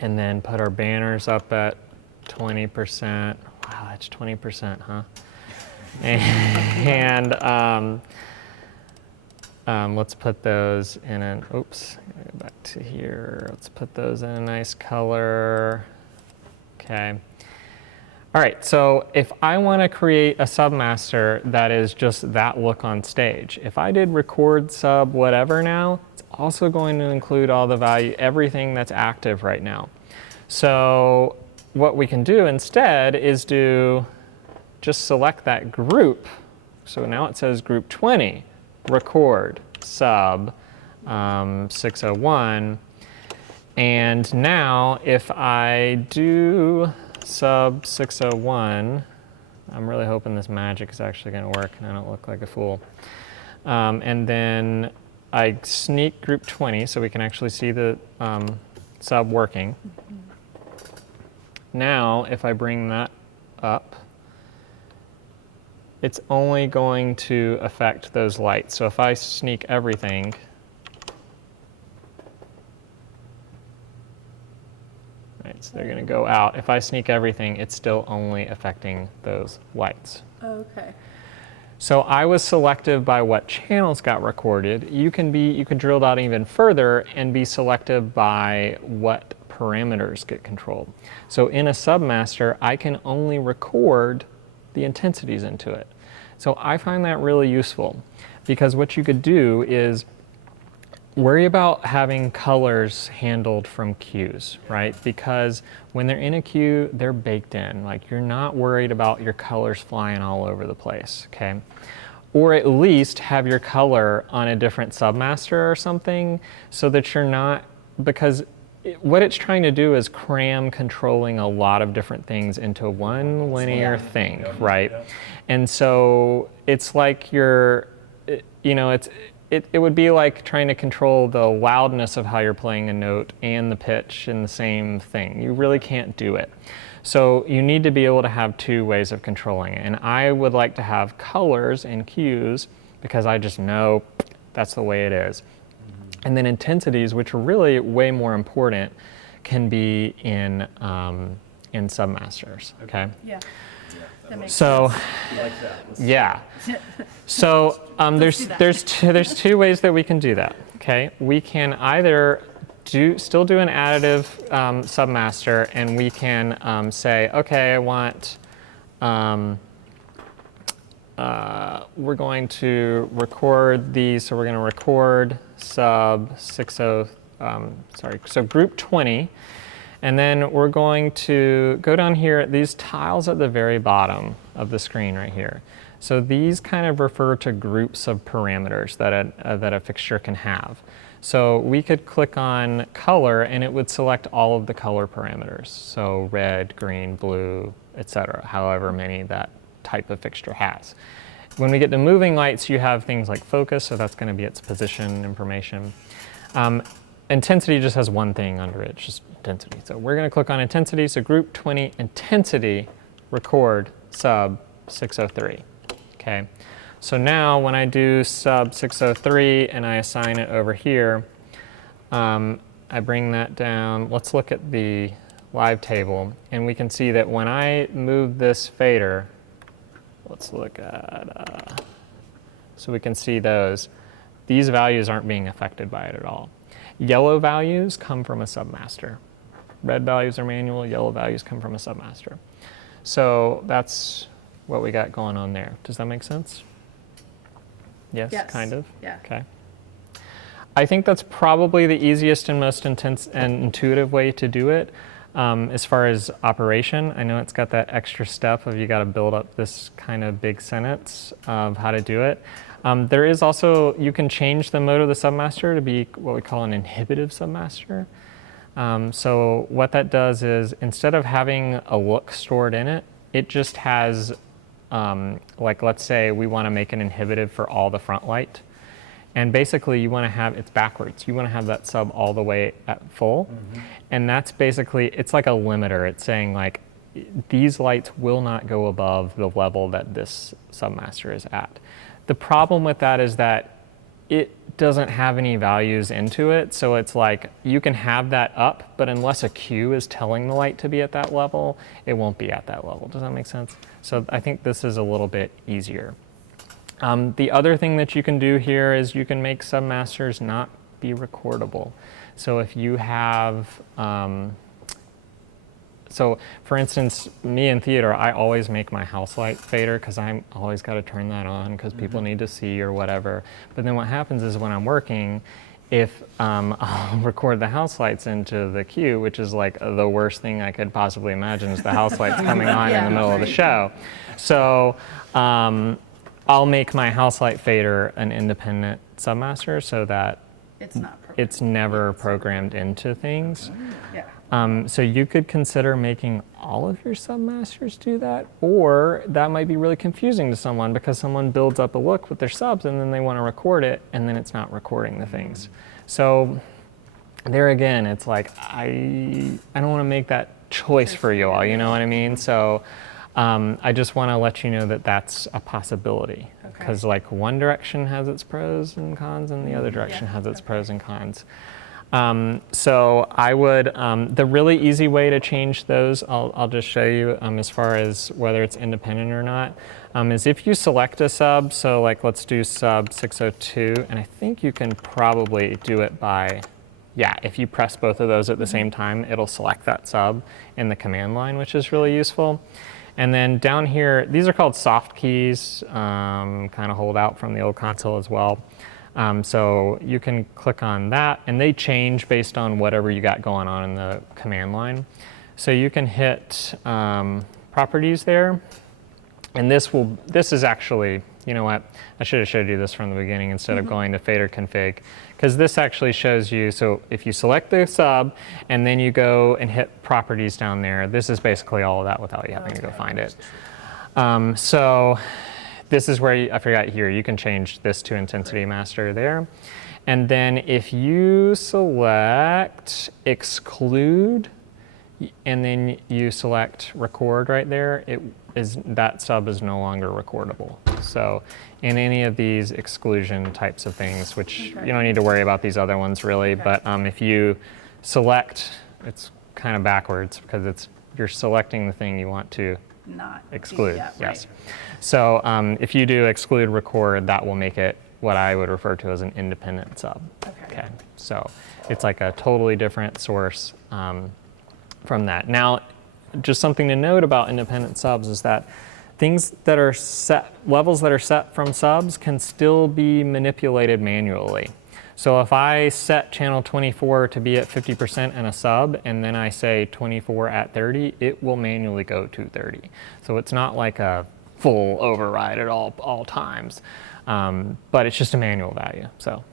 and then put our banners up at 20%. Wow, that's 20%, huh? And let's put those in an, oops, go back to here. Let's put those in a nice color. Okay. All right, so if I want to create a Submaster that is just that look on stage, if I did record sub whatever now, it's also going to include all the value, everything that's active right now. So what we can do instead is just select that group. So now it says group 20, record, sub, 601. And now if I do sub 601, I'm really hoping this magic is actually going to work and I don't look like a fool. And then I sneak group 20 so we can actually see the sub working. Now, if I bring that up, it's only going to affect those lights. So if I sneak everything, right, so they're going to go out. If I sneak everything, it's still only affecting those lights. Okay. So I was selective by what channels got recorded. You can drill down even further and be selective by what parameters get controlled. So in a Submaster, I can only record the intensities into it. So I find that really useful because what you could do is worry about having colors handled from cues, right? Because when they're in a cue, they're baked in. Like, you're not worried about your colors flying all over the place, okay? Or at least have your color on a different Submaster or something so that you're not, because what it's trying to do is cram controlling a lot of different things into one linear thing, right? And so it's like you're, you know, it would be like trying to control the loudness of how you're playing a note and the pitch in the same thing. You really can't do it. So you need to be able to have two ways of controlling it. And I would like to have colors and cues because I just know that's the way it is. And then intensities, which are really way more important, can be in Submasters, okay? Yeah. That makes So, sense. yeah. So there's two ways that we can do that. Okay, we can either still do an additive Submaster, and we can say, okay, I want we're going to record these. So we're going to record sub 60. So group 20. And then we're going to go down here, these tiles at the very bottom of the screen right here. So these kind of refer to groups of parameters that a fixture can have. So we could click on color and it would select all of the color parameters. So red, green, blue, etc., however many that type of fixture has. When we get to moving lights, you have things like focus, so that's going to be its position information. Intensity just has one thing under it, just intensity. So we're going to click on intensity. So group 20 intensity, record sub 603. Okay. So now when I do sub 603 and I assign it over here, I bring that down. Let's look at the live table, and we can see that when I move this fader, let's look at, so we can see these values aren't being affected by it at all. Yellow values come from a submaster. Red values are manual, yellow values come from a submaster. So that's what we got going on there. Does that make sense? Yes, Yes. kind of? Yeah. Okay. I think that's probably the easiest and most intense and intuitive way to do it. As far as operation, I know it's got that extra step of you got to build up this kind of big sentence of how to do it. There is also, you can change the mode of the submaster to be what we call an inhibitive submaster. So what that does is instead of having a look stored in it, it just has, like let's say we want to make an inhibitive for all the front light. And basically you want to have, it's backwards. You want to have that sub all the way at full. Mm-hmm. And that's basically, it's like a limiter. It's saying like, these lights will not go above the level that this submaster is at. The problem with that is that it doesn't have any values into it. So it's like, you can have that up, but unless a cue is telling the light to be at that level, it won't be at that level. Does that make sense? So I think this is a little bit easier. The other thing that you can do here is you can make submasters not be recordable. So if you have, so for instance, me in theater, I always make my house light fader because I'm always got to turn that on because people need to see or whatever. But then what happens is when I'm working, if I'll record the house lights into the cue, which is like the worst thing I could possibly imagine is the house lights coming on in the middle of the show. So I'll make my house light fader an independent submaster so that it's never programmed into things. Yeah. So you could consider making all of your submasters do that, or that might be really confusing to someone because someone builds up a look with their subs and then they want to record it and then it's not recording the things. So there again, it's like, I don't want to make that choice for you all, you know what I mean? So I just want to let you know that that's a possibility because like one direction has its pros and cons and the other direction has its pros and cons. So I would, the really easy way to change those, I'll just show you as far as whether it's independent or not, is if you select a sub, so like let's do sub 602, and I think you can probably do it by, if you press both of those at the same time, it'll select that sub in the command line, which is really useful. And then down here, these are called soft keys, kind of hold out from the old console as well. So you can click on that and they change based on whatever you got going on in the command line. So you can hit properties there. And this is actually, you know what, I should have showed you this from the beginning instead of going to fader config, because this actually shows you, so if you select the sub and then you go and hit properties down there, this is basically all of that without you having to go find it. So this is where, I forgot here, you can change this to intensity master there. And then if you select exclude, and then you select record right there, that sub is no longer recordable. So in any of these exclusion types of things, which you don't need to worry about these other ones really, but if you select, it's kind of backwards because you're selecting the thing you want to Not exclude. Yeah, Yes. So if you do exclude record, that will make it what I would refer to as an independent sub. Okay. So it's like a totally different source from that. Now, just something to note about independent subs is that things that are set, levels that are set from subs can still be manipulated manually. So if I set channel 24 to be at 50% in a sub, and then I say 24 at 30, it will manually go to 30. So it's not like a full override at all times, but it's just a manual value. So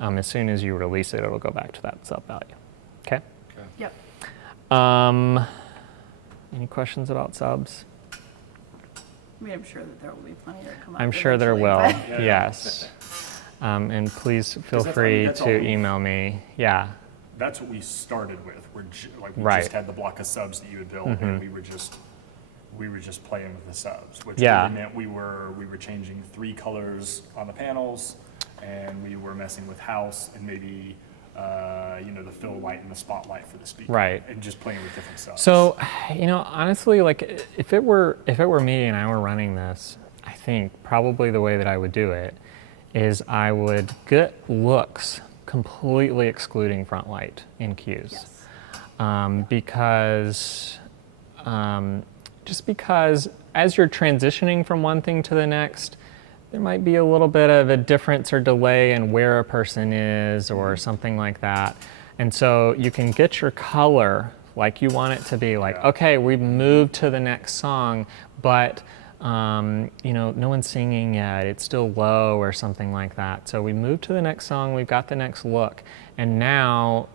as soon as you release it, it'll go back to that sub value. Okay? Yep. Any questions about subs? I mean, I'm sure that there will be plenty that come up. I'm sure there will, eventually, but- yes. And please feel free that's all to we- email me. Yeah, That's what we started with. We Right. just had the block of subs that you had built, and we were just we were just playing with the subs, which Yeah. really meant we were changing 3 colors on the panels, and we were messing with house and maybe the fill light and the spotlight for the speaker, Right. and just playing with different subs. So, honestly, like if it were me and I were running this, I think probably the way that I would do it is I would get looks completely excluding front light in cues. Yes. Because as you're transitioning from one thing to the next, there might be a little bit of a difference or delay in where a person is or something like that. And so you can get your color like you want it to be, like, okay, we've moved to the next song, but no one's singing yet, it's still low or something like that. So we moved to the next song, we've got the next look, and now,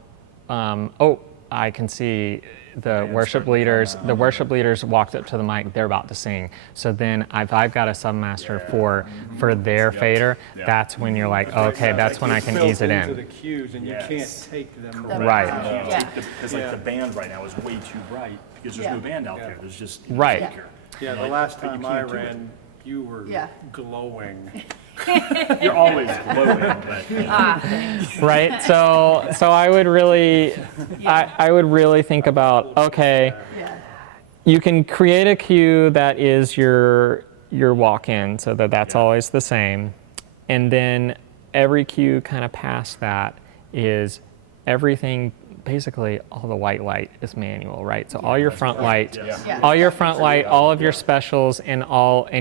I can see the worship leaders. The worship leaders walked up to the mic. They're about to sing. So then, if I've got a Submaster for their fader, that's when you're like, okay, that's when I can ease it Built into the in. cues, and you can't take them Right. Yeah. Because the band right now is way too bright because there's no band out there. There's just Right. speaker. Yeah, the Like, last but you time I can't do it. ran, you were Yeah. glowing. You're always glowing, but Right. So I would really, I would really think about, okay, Yeah. you can create a cue that is your walk-in, so that's always the same, and then every cue kind of past that is everything. Basically, all the white light is manual, right? So all your front light, Yeah. all your front light, all of your specials, and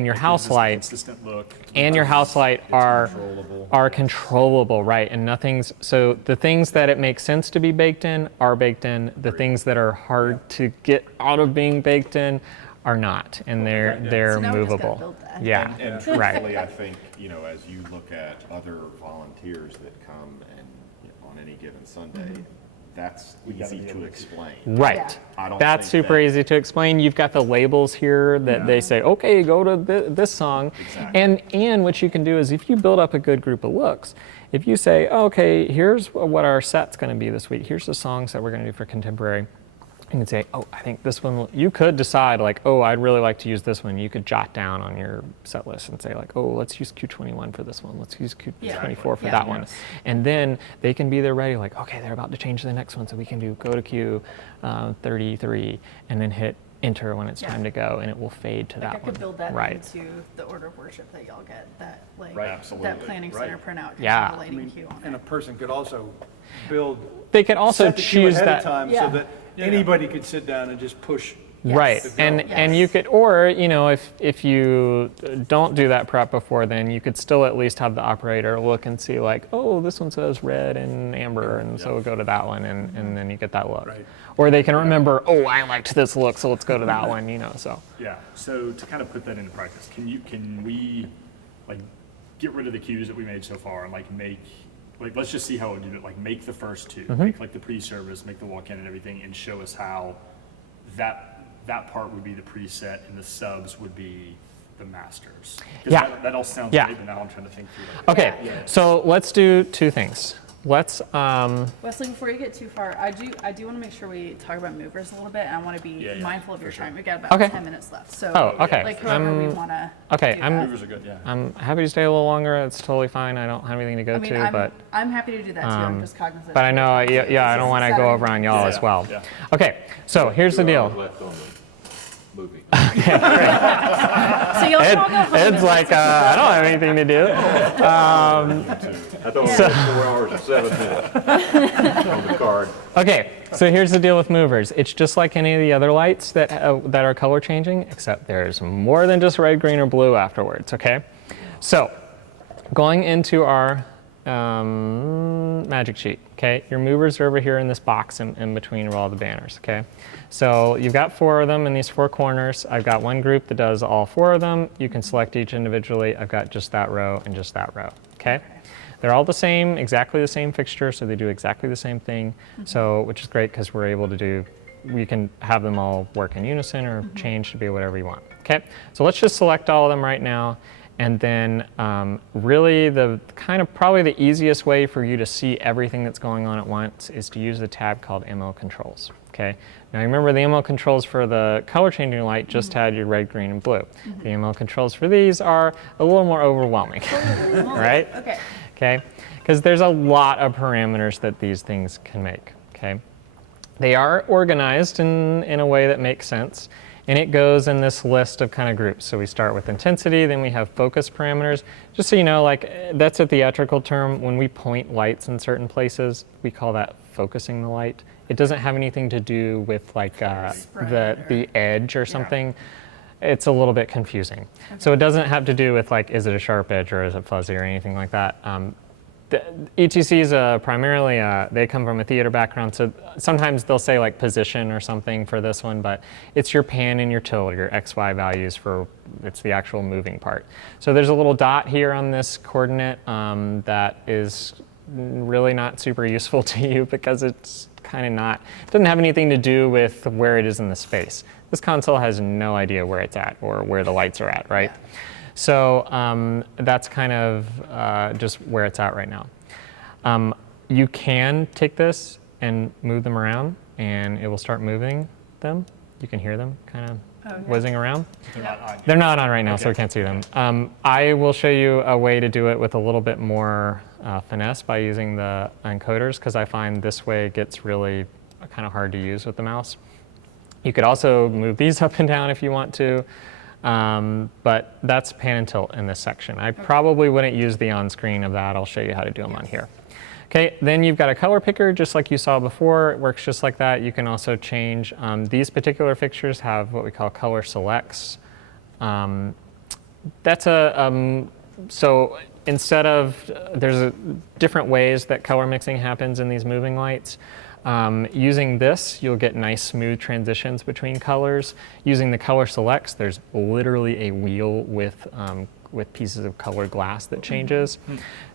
your house light consistent look. and your house light are controllable, right? And so the things that it makes sense to be baked in are baked in. The things that are hard to get out of being baked in are not, and they're So now we just gotta movable. build that. Yeah. And truthfully, I think, as you look at other volunteers that come and on any given Sunday, that's easy to explain. Right. Yeah. I don't That's think super that- easy to explain. You've got the labels here that they say, okay, go to this song. Exactly. And what you can do is if you build up a good group of looks, if you say, okay, here's what our set's going to be this week. Here's the songs that we're going to do for contemporary. You can say, I think this one, you could decide like, I'd really like to use this one. You could jot down on your set list and say like, let's use Q21 for this one. Let's use Q24 for Yeah. that one. And then they can be there ready like, okay, they're about to change the next one. So we can go to Q 33 and then hit enter when it's time to go, and it will fade to Like I that one. could build that Right. into the order of worship that y'all get, that like Right, that absolutely. planning center printout. Yeah. The lighting cue on And a it. person could also build, They could also set the cue choose ahead that. of time Yeah. so that anybody could sit down and just push. Right, Yes. and you could, or if you don't do that prep before, then you could still at least have the operator look and see like, this one says red and amber, and so we'll go to that one, and then you get that look. Right. Or they can remember, I liked this look, so let's go to that one, so. Yeah. So to kind of put that into practice, can we like get rid of the cues that we made so far and like let's just see how we do it. Like make the first two, make like the pre-service, make the walk-in and everything, and show us how that part would be the preset and the subs would be the masters. 'Cause Yeah. That all sounds Yeah. great, but now I'm trying to think through like, Okay, so let's do two things. Let's, Wesley, before you get too far, I do want to make sure we talk about movers a little bit, and I want to be Yeah, mindful of your for sure. time. We've got about Okay. 10 minutes left, so okay. like however we want to. okay, movers are good, yeah. I'm happy to stay a little longer. It's totally fine. I don't have anything to go I mean, to, but. I'm happy to do that too. I'm just cognizant. But I of know, your time. yeah, I don't want to go over on y'all as well. Yeah. Okay, so here's the deal. Left on the movie. So y'all can all go home. Ed's like, I don't have anything to do. I thought it was 4 hours and 7 minutes on the card. Okay, so here's the deal with movers. It's just like any of the other lights that are color changing, except there's more than just red, green, or blue afterwards, okay? So, going into our magic sheet, okay? Your movers are over here in this box in between all the banners, okay? So you've got 4 of them in these 4 corners. I've got one group that does all 4 of them. You can select each individually. I've got just that row and just that row, okay? They're all the same, exactly the same fixture, so they do exactly the same thing. So, which is great because we're able to we can have them all work in unison or change to be whatever you want, okay? So let's just select all of them right now. And then really the kind of probably the easiest way for you to see everything that's going on at once is to use the tab called MO controls. Okay. Now remember the MO controls for the color changing light just had your red, green, and blue. The MO controls for these are a little more overwhelming, right? Okay. Okay. Because there's a lot of parameters that these things can make. Okay. They are organized in a way that makes sense. And it goes in this list of kind of groups. So we start with intensity, then we have focus parameters. Just so you know, like that's a theatrical term. When we point lights in certain places, we call that focusing the light. It doesn't have anything to do with like the edge or something. It's a little bit confusing. So it doesn't have to do with like, is it a sharp edge or is it fuzzy or anything like that. The ETCs primarily, they come from a theater background, so sometimes they'll say like position or something for this one, but it's your pan and your tilt, your XY values for, it's the actual moving part. So there's a little dot here on this coordinate that is really not super useful to you because it's kind of not, it doesn't have anything to do with where it is in the space. This console has no idea where it's at or where the lights are at, right? Yeah. So that's kind of just where it's at right now. You can take this and move them around and it will start moving them. You can hear them kind of whizzing around. They're not on right now, so we can't see them. I will show you a way to do it with a little bit more finesse by using the encoders, because I find this way it gets really kind of hard to use with the mouse. You could also move these up and down if you want to. But that's pan and tilt in this section. I probably wouldn't use the on-screen of that. I'll show you how to do them on here. Okay, then you've got a color picker, just like you saw before. It works just like that. You can also change. These particular fixtures have what we call color selects. That's a, so instead of, there's different ways that color mixing happens in these moving lights. Using this, you'll get nice smooth transitions between colors. Using the color selects, there's literally a wheel with pieces of colored glass that changes.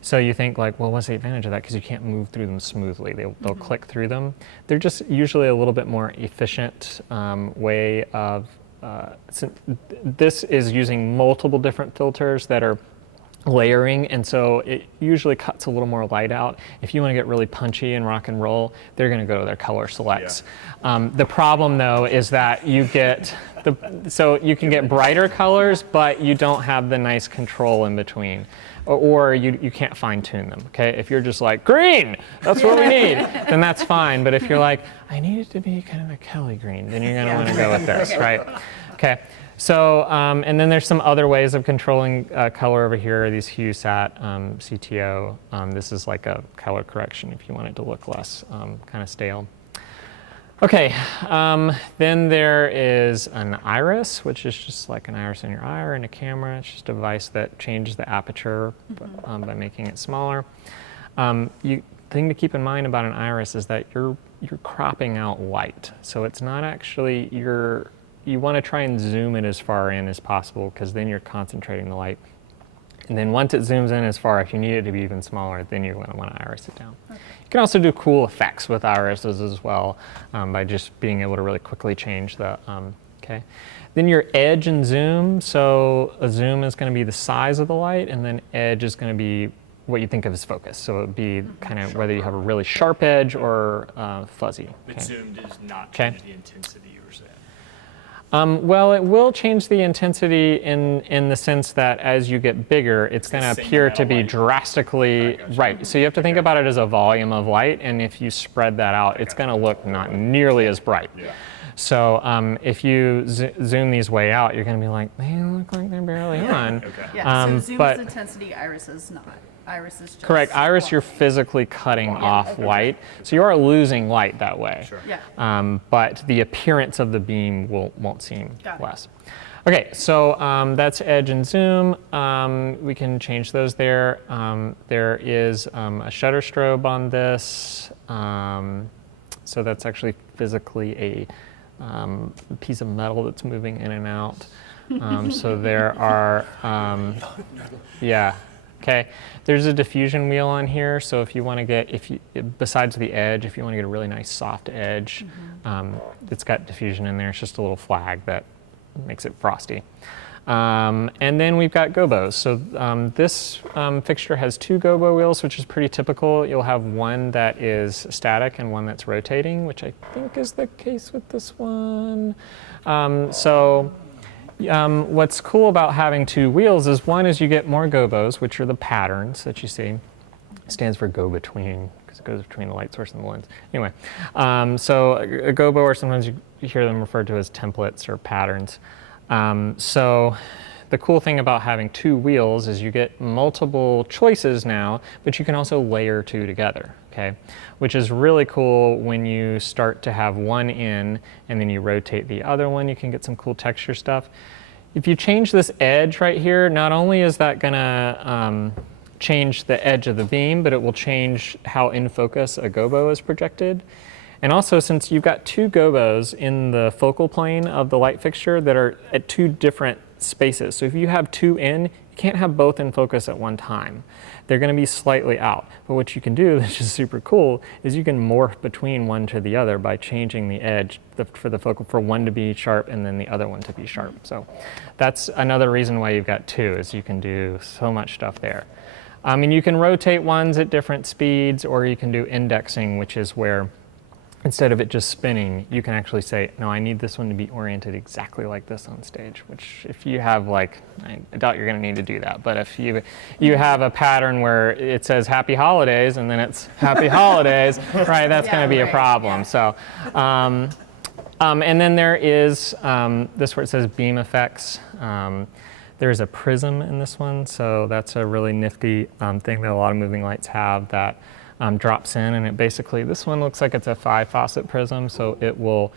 So you think like, well, what's the advantage of that? Because you can't move through them smoothly. They'll click through them. They're just usually a little bit more efficient way of, this is using multiple different filters that are layering, and so it usually cuts a little more light out. If you want to get really punchy and rock and roll, they're going to go to their color selects. The problem though is that you get so you can get brighter colors, but you don't have the nice control in between, or you can't fine tune them. Okay, if you're just like green, that's what we need, then that's fine. But if you're like, I need it to be kind of a Kelly green, then you're going to want to go with this, right? Okay. So, and then there's some other ways of controlling color over here, these HueSat, CTO. This is like a color correction if you want it to look less kind of stale. Okay, then there is an iris, which is just like an iris in your eye or in a camera. It's just a device that changes the aperture by making it smaller. The thing to keep in mind about an iris is that you're cropping out light. So it's not actually you want to try and zoom it as far in as possible, because then you're concentrating the light. And then once it zooms in as far, if you need it to be even smaller, then you're going to want to iris it down. Okay. You can also do cool effects with irises as well by just being able to really quickly change the, okay. Then your edge and zoom. So a zoom is going to be the size of the light, and then edge is going to be what you think of as focus. So it would be kind of whether you have a really sharp edge or fuzzy. But zoom does not change the intensity, you were saying. Well, it will change the intensity in the sense that as you get bigger, it's going to appear to be drastically, right. So you have to think about it as a volume of light, and if you spread that out, it's going to look not nearly as bright. Yeah. So if you zoom these way out, you're going to be like, they look like they're barely on. Okay. Yeah, so zoom is intensity, iris is not. Iris is just correct. Iris, you're physically cutting off light, so you are losing light that way. Sure. Yeah. But the appearance of the beam won't seem less. Okay, so that's edge and zoom. We can change those there. There is a shutter strobe on this, so that's actually physically a piece of metal that's moving in and out. So there are, yeah. Okay, there's a diffusion wheel on here, so if you want to get, besides the edge, if you want to get a really nice soft edge, it's got diffusion in there. It's just a little flag that makes it frosty. And then we've got gobos. So this fixture has 2 gobo wheels, which is pretty typical. You'll have one that is static and one that's rotating, which I think is the case with this one. What's cool about having 2 wheels is one is you get more gobos, which are the patterns that you see. It stands for go between, because it goes between the light source and the lens. Anyway, so a gobo, or sometimes you hear them referred to as templates or patterns. So the cool thing about having 2 wheels is you get multiple choices now, but you can also layer 2 together, okay? Which is really cool when you start to have one in and then you rotate the other one, you can get some cool texture stuff. If you change this edge right here, not only is that gonna change the edge of the beam, but it will change how in focus a gobo is projected. And also, since you've got 2 gobos in the focal plane of the light fixture that are at 2 different spaces. So if you have 2 in, you can't have both in focus at one time. They're going to be slightly out. But what you can do, which is super cool, is you can morph between one to the other by changing the edge for the focal, for one to be sharp and then the other one to be sharp. So that's another reason why you've got 2, is you can do so much stuff there. And you can rotate ones at different speeds, or you can do indexing, which is where instead of it just spinning, you can actually say, no, I need this one to be oriented exactly like this on stage, which if you have I doubt you're gonna need to do that, but if you have a pattern where it says happy holidays and then it's happy holidays, right, that's gonna be a problem. Yeah. So, and then there is this where it says beam effects. There's a prism in this one, so that's a really nifty thing that a lot of moving lights have that drops in, and it basically, this one looks like it's a 5 faucet prism, so it will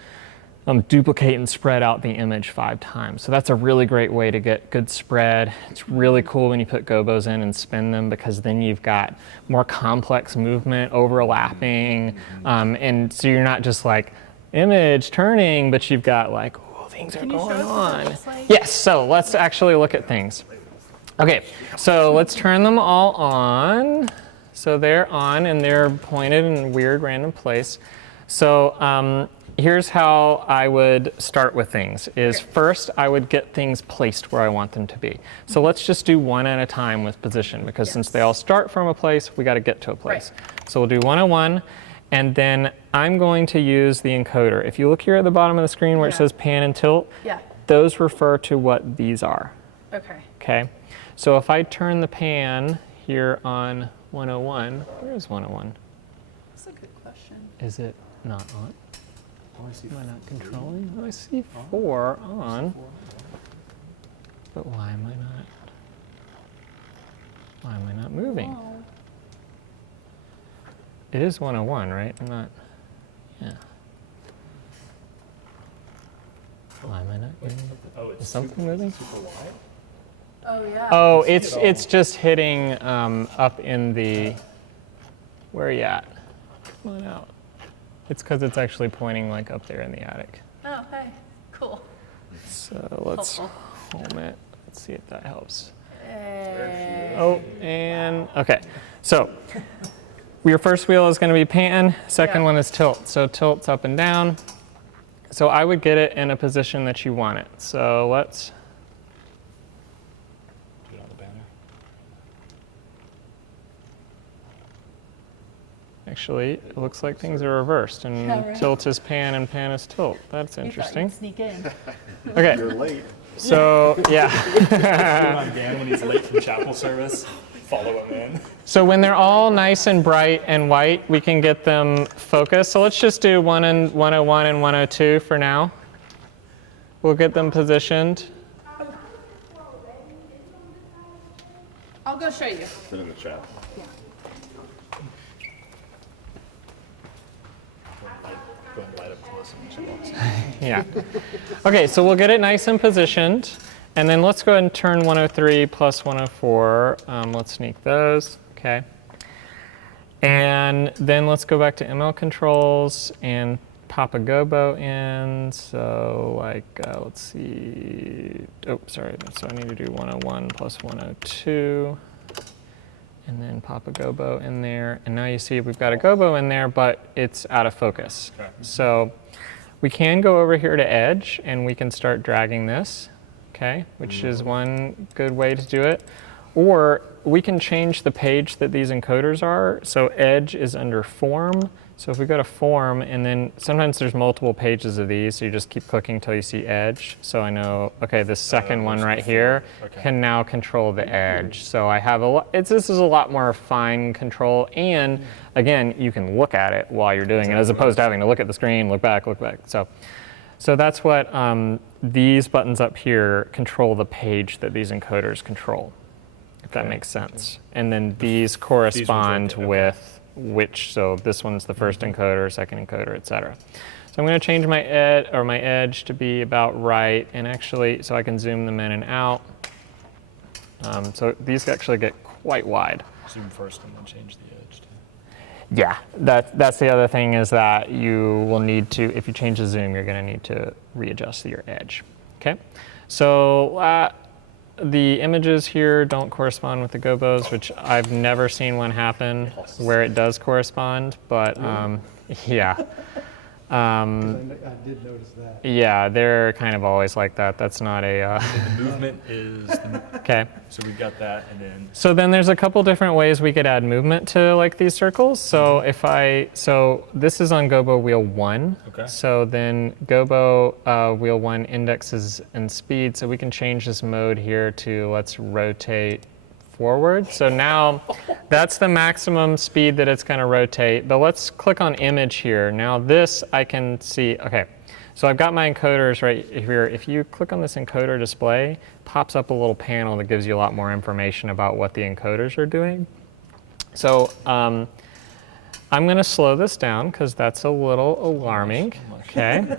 duplicate and spread out the image 5 times. So that's a really great way to get good spread. It's really cool when you put gobos in and spin them, because then you've got more complex movement, overlapping, and so you're not just like image turning, but you've got like, oh, things are going on. Yes, so let's actually look at things. Okay, so let's turn them all on. So they're on and they're pointed in a weird random place. So here's how I would start with things, is first I would get things placed where I want them to be. So let's just do one at a time with position, because since they all start from a place, we got to get to a place. Right. So we'll do 101, and then I'm going to use the encoder. If you look here at the bottom of the screen where it says pan and tilt, those refer to what these are. Okay. So if I turn the pan here on 101, where is 101? That's a good question. Is it not on? Am I not controlling? Oh, I see 4 on. But why am I not moving? Oh. It is 101, right? I'm not, yeah. Why am I not getting, is something moving? Oh, yeah. Oh, it's just hitting up in the, where are you at? Come on out. It's because it's actually pointing like up there in the attic. Oh, hey, cool. So let's home it. Let's see if that helps. Hey. Oh, and okay. So your first wheel is going to be pan. Second one is tilt. So tilt's up and down. So I would get it in a position that you want it. So let's do it on the banner. Actually, it looks like things are reversed, and tilt is pan and pan is tilt. That's interesting. Sneak in. Okay. You're late. So yeah. On Dan when he's late from chapel service. Follow him in. So when they're all nice and bright and white, we can get them focused. So let's just do 101 and 102 for now. We'll get them positioned. I'll go show you. Put it in the chat. Go and light up close and she walks in. Yeah. Okay, so we'll get it nice and positioned. And then let's go ahead and turn 103 plus 104. Let's sneak those. Okay. And then let's go back to ML controls and pop a gobo in. So like, let's see. Oh, sorry. So I need to do 101 plus 102. And then pop a gobo in there. And now you see we've got a gobo in there, but it's out of focus. Okay. So we can go over here to edge and we can start dragging this. okay, which is one good way to do it. Or we can change the page that these encoders are. So edge is under form. So if we go to form, and then sometimes there's multiple pages of these, so you just keep clicking until you see edge. So I know, okay, this second one right here can now control the edge. So I have a lot, this is a lot more fine control, and again, you can look at it while you're doing it, as opposed to having to look at the screen, look back, look back. So that's what these buttons up here control the page that these encoders control, if that makes sense. And then these correspond with which, so this one's the first encoder, second encoder, etc. So I'm going to change my edge to be about right, and actually, so I can zoom them in and out. So these actually get quite wide. Zoom first and then change the edge. Yeah, that's the other thing, is that you will need to, if you change the zoom, you're going to need to readjust your edge. Okay, so the images here don't correspond with the Gobos, which I've never seen one happen where it does correspond, but yeah. I did notice that. Yeah, they're kind of always like that. That's not a... The movement is... Okay. So we've got that, and then... So then there's a couple different ways we could add movement to like these circles. So so this is on Gobo wheel 1. Okay. So then Gobo wheel 1 indexes and speed. So we can change this mode here to let's rotate forward. So now that's the maximum speed that it's going to rotate. But let's click on image here. Now this I can see, okay. So I've got my encoders right here. If you click on this encoder display, pops up a little panel that gives you a lot more information about what the encoders are doing. So I'm going to slow this down because that's a little alarming. Okay.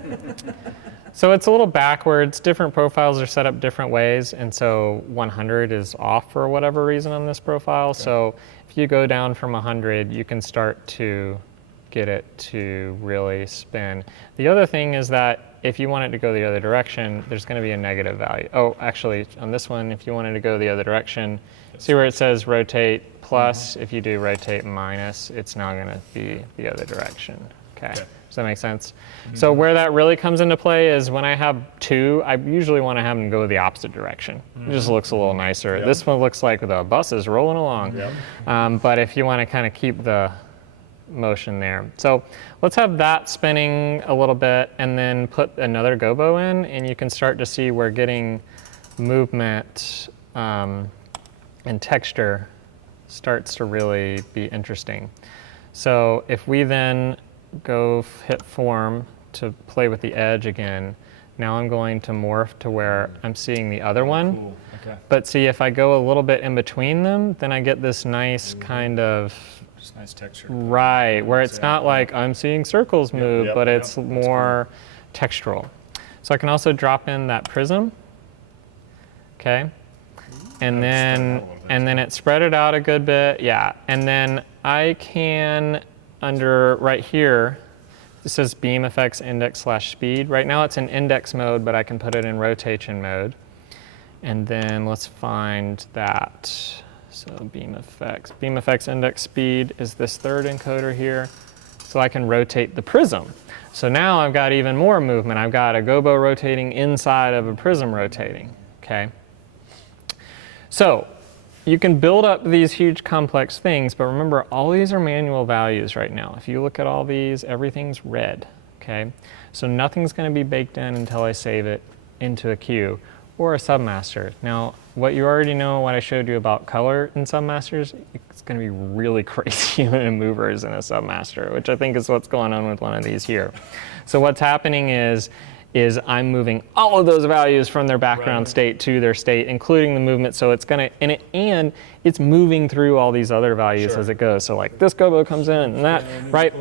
So it's a little backwards. Different profiles are set up different ways, and so 100 is off for whatever reason on this profile. Okay. So if you go down from 100, you can start to get it to really spin. The other thing is that if you want it to go the other direction, there's going to be a negative value. Oh, actually, on this one, if you wanted to go the other direction, see where it says rotate plus? If you do rotate minus, it's now going to be the other direction. Okay. Does that make sense? So where that really comes into play is when I have two, I usually want to have them go the opposite direction. It just looks a little nicer. This one looks like the bus is rolling along. But if you want to kind of keep the motion there. So let's have that spinning a little bit and then put another Gobo in, and you can start to see we're getting movement and texture starts to really be interesting. So if we then go hit form to play with the edge again, now I'm going to morph to where I'm seeing the other one. Cool. Okay. But see, if I go a little bit in between them, then I get this nice kind of just nice texture. Right, where it's not like I'm seeing circles move, but it's more textural. So I can also drop in that prism. Okay. And then it spread it out a good bit. Yeah. And then I can, under right here, it says beam effects index / speed. Right now it's in index mode, but I can put it in rotation mode. And then let's find that. So beam effects index speed is this third encoder here. So I can rotate the prism. So now I've got even more movement. I've got a Gobo rotating inside of a prism rotating. Okay. So you can build up these huge complex things, but remember, all these are manual values right now. If you look at all these, everything's red, okay? So nothing's going to be baked in until I save it into a queue or a Submaster. Now, what you already know, what I showed you about color in Submasters, it's going to be really crazy in movers in a Submaster, which I think is what's going on with one of these here. So what's happening is I'm moving all of those values from their background state to their state, including the movement. So it's going to, and it's moving through all these other values as it goes. So like this Gobo comes in and that, right?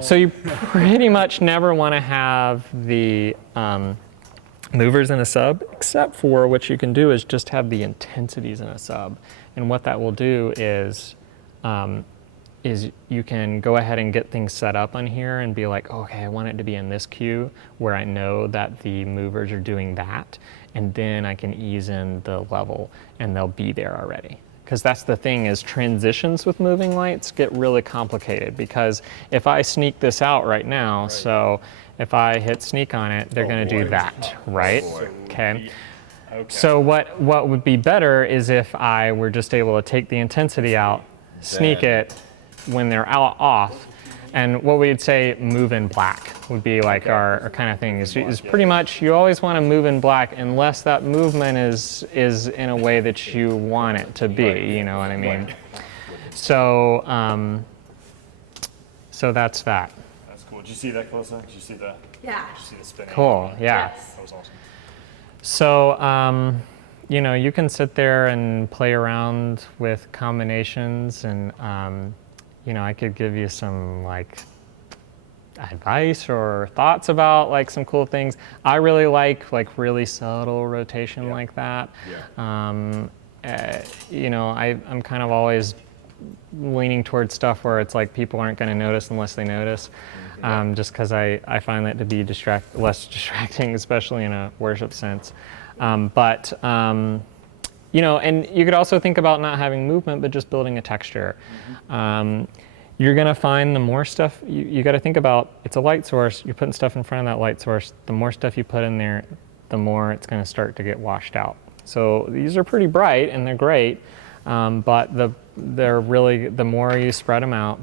So you pretty much never want to have the movers in a sub, except for what you can do is just have the intensities in a sub. And what that will do is you can go ahead and get things set up on here and be like, okay, I want it to be in this queue where I know that the movers are doing that, and then I can ease in the level and they'll be there already. Because that's the thing, is transitions with moving lights get really complicated, because if I sneak this out right now, so if I hit sneak on it, they're going to do that, right? Okay. Okay. So what would be better is if I were just able to take the intensity out, sneak it when they're off, and what we'd say move in black would be like our kind of thing is pretty much you always want to move in black unless that movement is in a way that you want it to be, you know what I mean? So so that's that. That's cool. Did you see that, Calissa? Did you see the? Yeah. Did you see the spinning? Cool, yeah. Yes. That was awesome. So, you know, you can sit there and play around with combinations and, you know, I could give you some like advice or thoughts about like some cool things. I really like really subtle rotation like that. Yeah. You know, I'm kind of always leaning towards stuff where it's like people aren't going to notice unless they notice. Just because I find that to be less distracting, especially in a worship sense. You know, and you could also think about not having movement, but just building a texture. You're going to find the more stuff, you got to think about, it's a light source, you're putting stuff in front of that light source, the more stuff you put in there, the more it's going to start to get washed out. So these are pretty bright and they're great, but they're really, the more you spread them out,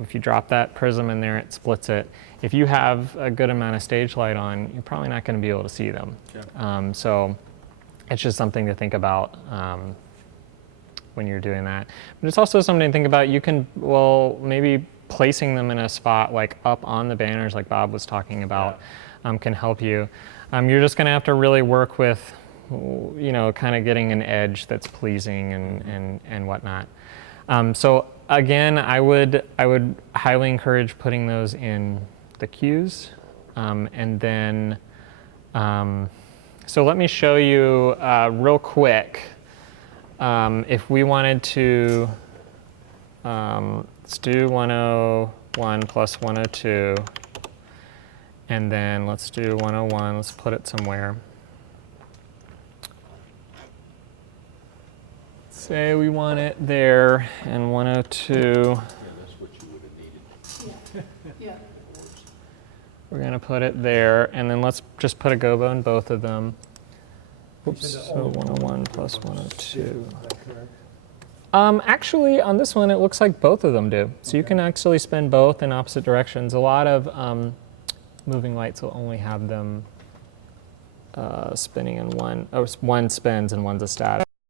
if you drop that prism in there, it splits it. If you have a good amount of stage light on, you're probably not going to be able to see them. Yeah. So it's just something to think about when you're doing that. But it's also something to think about. You can, well, maybe placing them in a spot like up on the banners like Bob was talking about can help you. You're just going to have to really work with, you know, kind of getting an edge that's pleasing and whatnot. So again, I would highly encourage putting those in the cues, and then so let me show you real quick. If we wanted to, let's do 101 plus 102, and then let's do 101. Let's put it somewhere. Say we want it there, and 102. Yeah, that's what you would have needed. Yeah. We're going to put it there, and then let's just put a gobo in both of them. Oops, so 101 plus 102. Actually, on this one, it looks like both of them do. So you can actually spin both in opposite directions. A lot of moving lights will only have them spinning in one. Oh, one spins and one's a static.